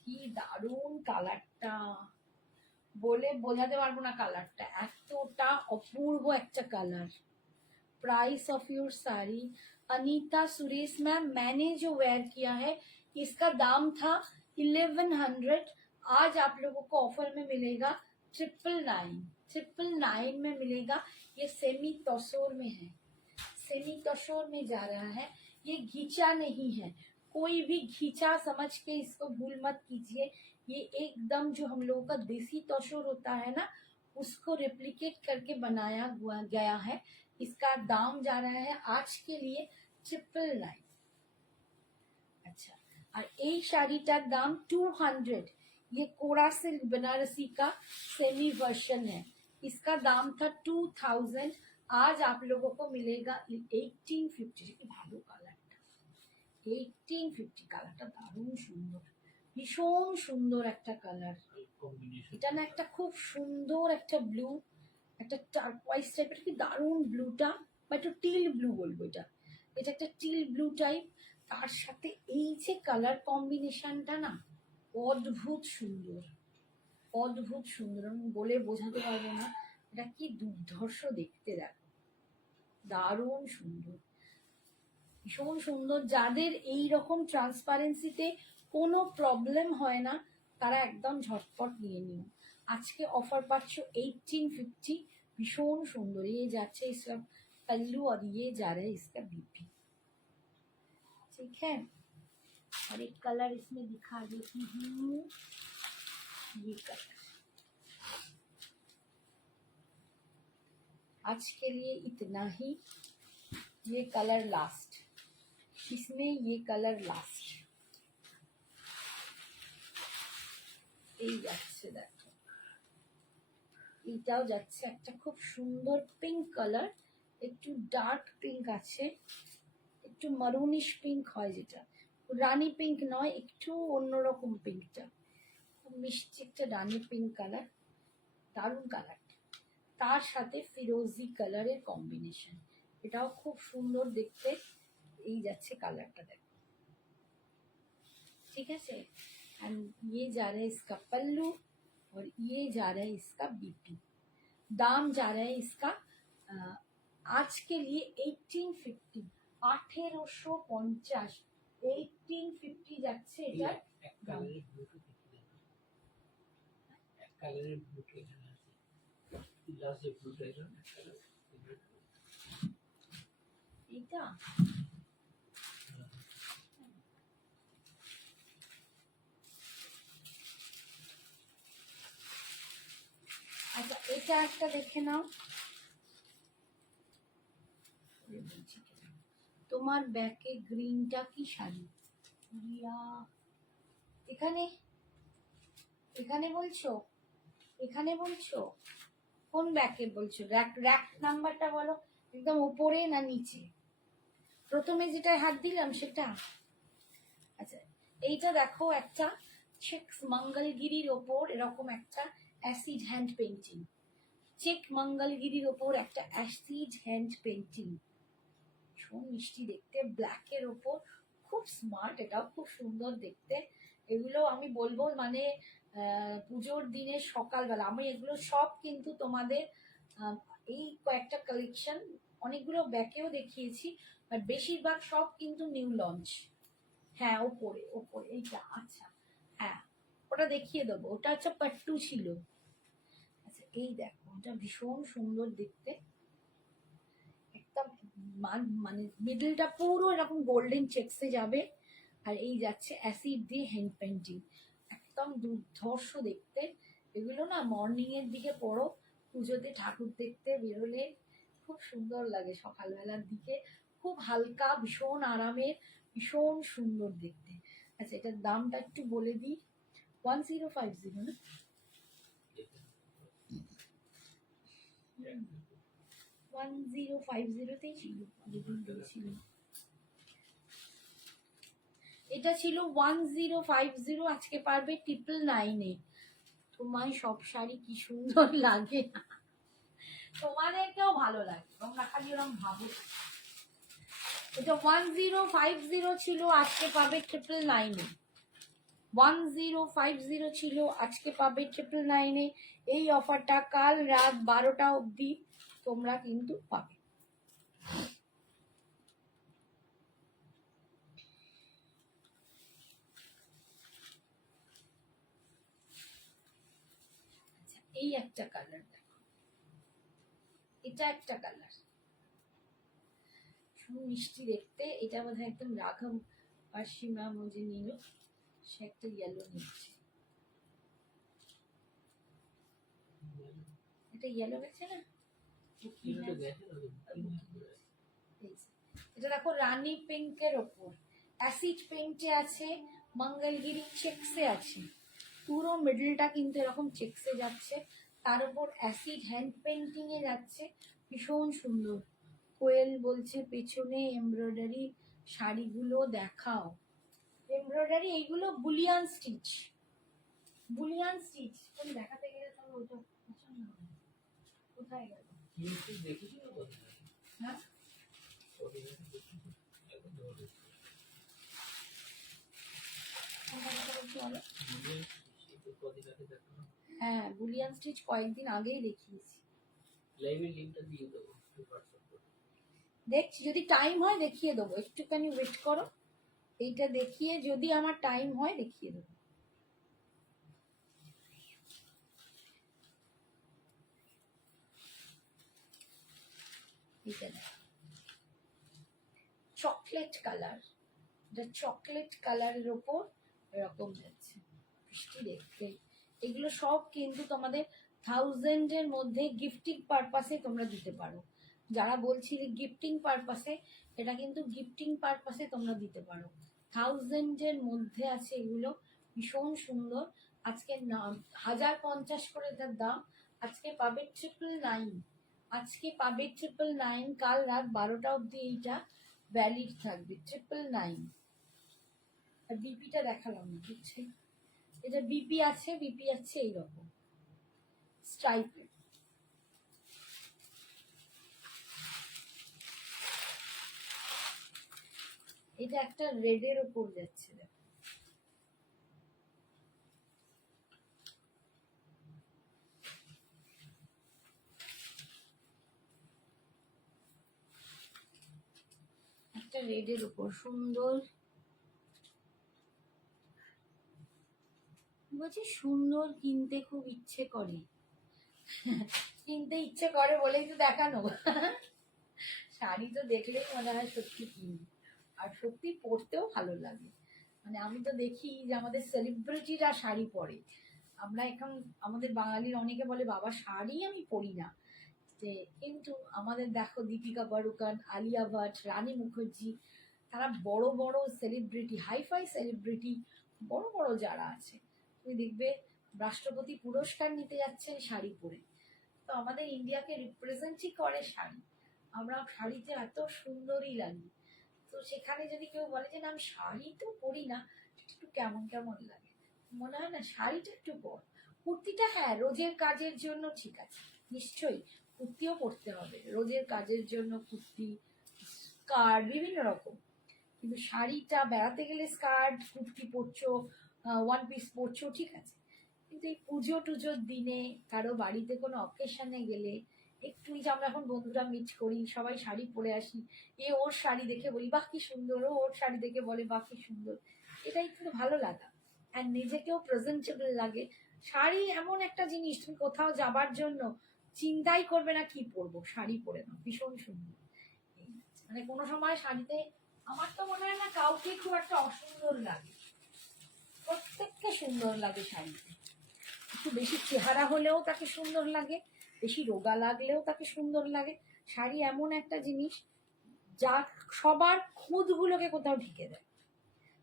কি দারুণ কালারটা, বলে বোঝাতে পারবো না কালারটা, এতটা অপূর্ব একটা colour. Price of your sari, Anita Suresh ma'am, मैंने जो वेयर किया है इसका दाम था 1100, आज आप लोगों को ऑफर में मिलेगा 999 में मिलेगा। ये सेमी तसोर में है, सेमी तसोर में जा रहा है, ये घिंचा नहीं है, कोई भी घिंचा समझ के इसको भूल मत कीजिए। ये एकदम जो हम लोगों का देसी तसोर होता है ना, उसको रेप्लिकेट करके बनाया गया है। इसका दाम जा रहा है आज के लिए 999। अच्छा, और এই শাড়িটার দাম 200। ये कोड़ा सिल्क बनारसी का सेमी वर्जन है, इसका दाम था 2000, आज आप लोगों को मिलेगा 1850। ভালো কালারটা, 1850 কালারটা দারুণ সুন্দর, ভীষণ সুন্দর একটা কালার। এটা না একটা খুব সুন্দর একটা ব্লু, একটা টার্কোয়াইজ টাইপের, কি দারুণ ব্লুটা, বা একটু টিল ব্লু বলবো, এটা এটা একটা টিল ব্লু টাইপ, তার সাথে এই যে কালার কম্বিনেশনটা না, অদ্ভুত সুন্দর, অদ্ভুত সুন্দর, আমি বলে বোঝাতে পারবো না, এটা কি দুর্ধর্ষ দেখতে, দেখো দারুণ সুন্দর, ভীষণ সুন্দর। যাদের এই রকম ট্রান্সপারেন্সিতে কোনো প্রবলেম হয় না, তারা একদম ঝটপট নিয়ে নিও, আজকে অফার পাচ্ছ 1850, भीषण सुंदर। ये जाच्छे इसका पल्लू और ये जा रहा है इसका बीपी, ठीक है। और एक कलर इसमें दिखा देती हूँ, ये कलर आज के लिए इतना ही, ये कलर लास्ट, इसमें ये कलर लास्ट। এই যাচ্ছে দেখো, এটাও যাচ্ছে একটা খুব সুন্দর পিঙ্ক কালার, একটু ডার্ক পিঙ্ক আছে, একটু মারুনিশ পিঙ্ক হয়, যেটা রানী পিঙ্ক নয়, একটু অন্যরকম পিঙ্কটা, খুব মিষ্টি একটা রানী পিঙ্ক কালার, দারুণ কালার। তার সাথে ফিরোজি কালারের কম্বিনেশন, এটাও খুব সুন্দর দেখতে। এই যাচ্ছে কালারটা দেখো, ঠিক আছে। एंड ये जा रहा है इसका पल्लू, और ये जा रहा है इसका बीपी। दाम जा रहा है इसका आज के लिए 1850, 1850, 1850 যাচ্ছে এটা দাম। এটা আচ্ছা, এটা একটা দেখে নাও, তোমার ব্যাকে গ্রিনটা কি শাড়ি, এখানে এখানে বলছো, এখানে বলছো, কোন ব্যাকে বলছো, র্যাক র্যাক নাম্বারটা বলো, একদম উপরে না নিচে, প্রথমে যেটা হাত দিলাম সেটা। আচ্ছা, এইটা দেখো, একটা চেক মঙ্গলগিরির ওপর এরকম একটা অ্যাসিড হ্যান্ড পেন্টিং, চেক মঙ্গলগিরির ওপর একটা অ্যাসিড হ্যান্ড পেন্টিং, ভীষণ মিষ্টি দেখতে, ব্ল্যাকের ওপর, খুব স্মার্ট, এটাও খুব সুন্দর দেখতে। এগুলো আমি বলবো মানে পুজোর দিনে সকালবেলা, আমি এগুলো সব কিন্তু তোমাদের এই কয়েকটা কালেকশন অনেকগুলো ব্যাকেও দেখিয়েছি, বাট বেশিরভাগ সব কিন্তু নিউ লঞ্চ। হ্যাঁ, ওপরে ওপরে এইটা, আচ্ছা হ্যাঁ ওটা দেখিয়ে দেবো, ওটা হচ্ছে পাট্টু ছিল। আচ্ছা এই দেখো, ওটা ভীষণ সুন্দর দেখতে, একদম মানে মিডলটা পুরো এরকম গোল্ডেন চেক্সে যাবে, আর এই যাচ্ছে অ্যাসিড দিয়ে হ্যান্ড পেন্টিং, একদম দুর্ধর্ষ দেখতে। এগুলো না মর্নিং এর দিকে পড়ো, পুজোতে ঠাকুর দেখতে বেরোলে খুব সুন্দর লাগে, সকালবেলার দিকে খুব হালকা, ভীষণ আরামের, ভীষণ সুন্দর দেখতে। আচ্ছা এটার দামটা একটু বলে দিই, 1050 না? 1050তেই ছিল, এটা ছিল 1050, আজকে পারবে 999-এ। তোমায় সব শাড়ি কি সুন্দর লাগে, তোমাদেরকেও ভালো লাগে, তোমরা খালি ওরকম ভাবো। এটা 1050 ছিল, আজকে পাবে 999-এ। 1050 ছিল, আজকে পাবে 999-এ। এই অফারটা কাল রাত 12টা অবধি তোমরা কিন্তু পাবে। এই একটা কালার দেখো, এটা একটা কালার মিষ্টি দেখতে, এটা বোধ হয় একদম রাঘব পার্সিমা মজে নিল, সে একটা ইয়েলো নিচ্ছে, এটা ইয়েলো গেছে না, এটা দেখো রানী পিঙ্কের ওপর অ্যাসিড পেইন্টে আছে, মঙ্গলগিরি চেক্সে আছে, পুরো মিডলটা কিন্তু এরকম চেক্সে যাচ্ছে, তার উপর অ্যাসিড হ্যান্ড পেইন্টিং এ যাচ্ছে, ভীষণ সুন্দর। কোয়েল বলছে পেছনে এমব্রয়ডারি শাড়িগুলো দেখাও, এমব্রয়ডারি এইগুলো বুলিয়ান স্টিচ, বুলিয়ান স্টিচ তুমি দেখাতে গেলে চলো, ওটা পছন্দ হবে। কোথায় গেল? হ্যাঁ হ্যাঁ, বুলিয়ান স্টিচ কয়েকদিন আগেই দেখিয়েছি, দেখছি যদি টাইম হয় দেখিয়ে দেবো, একটুখানি ওয়েট করো, এইটা দেখিয়ে যদি আমার টাইম হয় দেখিয়ে দেবো। চকলেট কালার, চকলেট কালারের ওপর এরকম যাচ্ছে, বৃষ্টি দেখতে। এগুলো সব কিন্তু তোমাদের 1000-এর মধ্যে গিফটিং পারপাসে তোমরা দিতে পারো, যারা বলছিলে গিফটিং পারপাসে, এটা কিন্তু গিফটিং পারপাসে তোমরা দিতে পারো। 1000-এর মধ্যে আছে এগুলো, ভীষণ সুন্দর। আজকে 1050 করে এটার দাম, আজকে পাবে 999, আজকে পাবে 999, কাল রাত 12টা অবধি এইটা ভ্যালিড থাকবে, 999। আর বিপিটা দেখালাম না, বুঝছে, এটা বিপি আছে, বিপি আছে এইরকম স্ট্রাইপের। এটা একটা রেডের ওপর যাচ্ছে, একটা রেডের ওপর সুন্দর, বলছি সুন্দর, কিনতে খুব ইচ্ছে করে, কিনতে ইচ্ছে করে বলেই তো দেখানো। শাড়ি তো দেখলেই মনে হয় সত্যি কিনি, আর সত্যি পরতেও ভালো লাগে। মানে আমি তো দেখি যে আমাদের সেলিব্রিটিরা শাড়ি পরে, আমরা এখন আমাদের বাঙালির অনেকে বলে বাবা শাড়ি আমি পরি না, যে কিন্তু আমাদের দেখো দীপিকা পাড়ুকান, আলিয়া ভাট, রানী মুখার্জি, তারা বড় বড় সেলিব্রিটি, হাইফাই সেলিব্রিটি, বড় বড় যারা আছে, তুমি দেখবে রাষ্ট্রপতি পুরস্কার নিতে যাচ্ছেন শাড়ি পরে। তো আমাদের ইন্ডিয়াকে রিপ্রেজেন্টই করে শাড়ি, আমরা শাড়িতে এত সুন্দরই লাগি। তো সেখানে যদি কেউ বলে যে না আমি শাড়ি তো পরি না, একটু কেমন কেমন লাগে, মনে হয় না শাড়িটা একটু পর। কুর্তিটা হ্যাঁ রোজের কাজের জন্য ঠিক আছে, নিশ্চয়ই কুর্তিও পরতে হবে রোজের কাজের জন্য, কুর্তি, স্কার্ট বিভিন্ন রকম, কিন্তু শাড়িটা বেড়াতে গেলে স্কার্ট কুর্তি পরছো, ওয়ান পিস পরছো ঠিক আছে, কিন্তু এই পুজো টুজোর দিনে কারো বাড়িতে কোনো অকেশনে গেলে একটু যে আমরা এখন বন্ধুরা মিট করি, সবাই শাড়ি পরে আসি, ওর শাড়ি দেখে বলি বাহ কি সুন্দর, ওর শাড়ি দেখে বলে বাহ কি সুন্দর, এটাই কিন্তু ভালো লাগা। আর নিজেকেও প্রেজেন্টেবল লাগে। শাড়ি এমন একটা জিনিস, তুমি কোথাও যাবার জন্য চিন্তাই করবে না কি পরবো, শাড়ি পরে নাও, ভীষণ সুন্দর। মানে কোনো সময় শাড়িতে আমার তো মনে হয় না কাউকে খুব একটা অসুন্দর লাগে, প্রত্যেককে সুন্দর লাগে শাড়িতে। একটু বেশি চেহারা হলেও তাকে সুন্দর লাগে, বেশি রোগা লাগলেও তাকে সুন্দর লাগে। শাড়ি এমন একটা জিনিস যা সবার খুঁতগুলোকে কোথাও ঢেকে দেয়,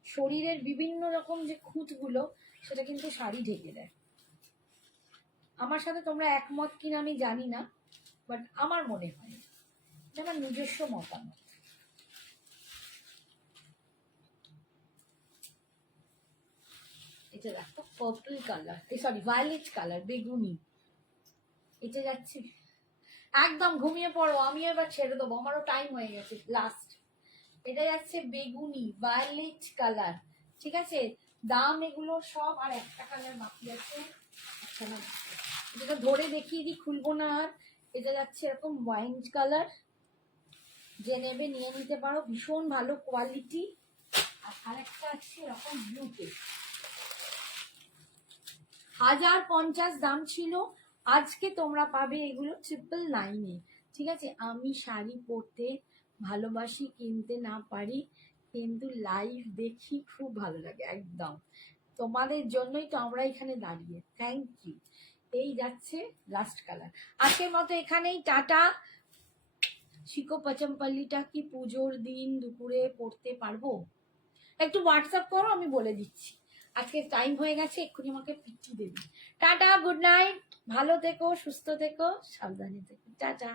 শরীরের বিভিন্ন রকম যে খুঁতগুলো সেটা কিন্তু শাড়ি ঢেকে দেয়। আমার সাথে তোমরা একমত কিনা আমি জানি না, বাট আমার মনে হয়, এটা আমার নিজস্ব মতামত। এটা দেখো purple colour, sorry violet colour, বেগুনি। এটা যাচ্ছে, একদম ঘুমিয়ে পড়ো, আমিও এবার ছেড়ে দেবো, আমারও টাইম হয়ে গেছে লাস্ট। এটা যাচ্ছে বেগুনি ভায়োলেট কালার, ঠিক আছে। দাম এগুলো সব, আর একটা কালার বাকি আছে, আচ্ছা না এটা ধরে দেখিয়ে দিই, খুলবো না আর। এটা যাচ্ছে এরকম ওয়াইন কালার, যে নেবে নিয়ে নিতে পারো, ভীষণ ভালো কোয়ালিটি। আর আরেকটা আছে এরকম ব্লুতে, 1050 দাম ছিল, আজকে তোমরা পাবে এগুলো 999-এ, ঠিক আছে। আমি শাড়ি পরতে ভালোবাসি, কিনতে না পারি, কিন্তু লাইভ দেখি খুব ভালো লাগে একদম। তোমাদের জন্যই তো আমরা এখানে দাঁড়িয়ে, থ্যাংক ইউ। এই যাচ্ছে লাস্ট কালার। আজকের মতো এখানেই টাটা। শিখো পচমপল্লিটা কি পুজোর দিন দুপুরে পড়তে পারবো? একটু হোয়াটসঅ্যাপ করো, আমি বলে দিচ্ছি। আজকে টাইম হয়ে গেছে, এক্ষুনি আমাকে পিটি দেবে। টাটা, গুড নাইট, ভালো থেকো, সুস্থ থেকো, সাবধানে থেকো, টাটা।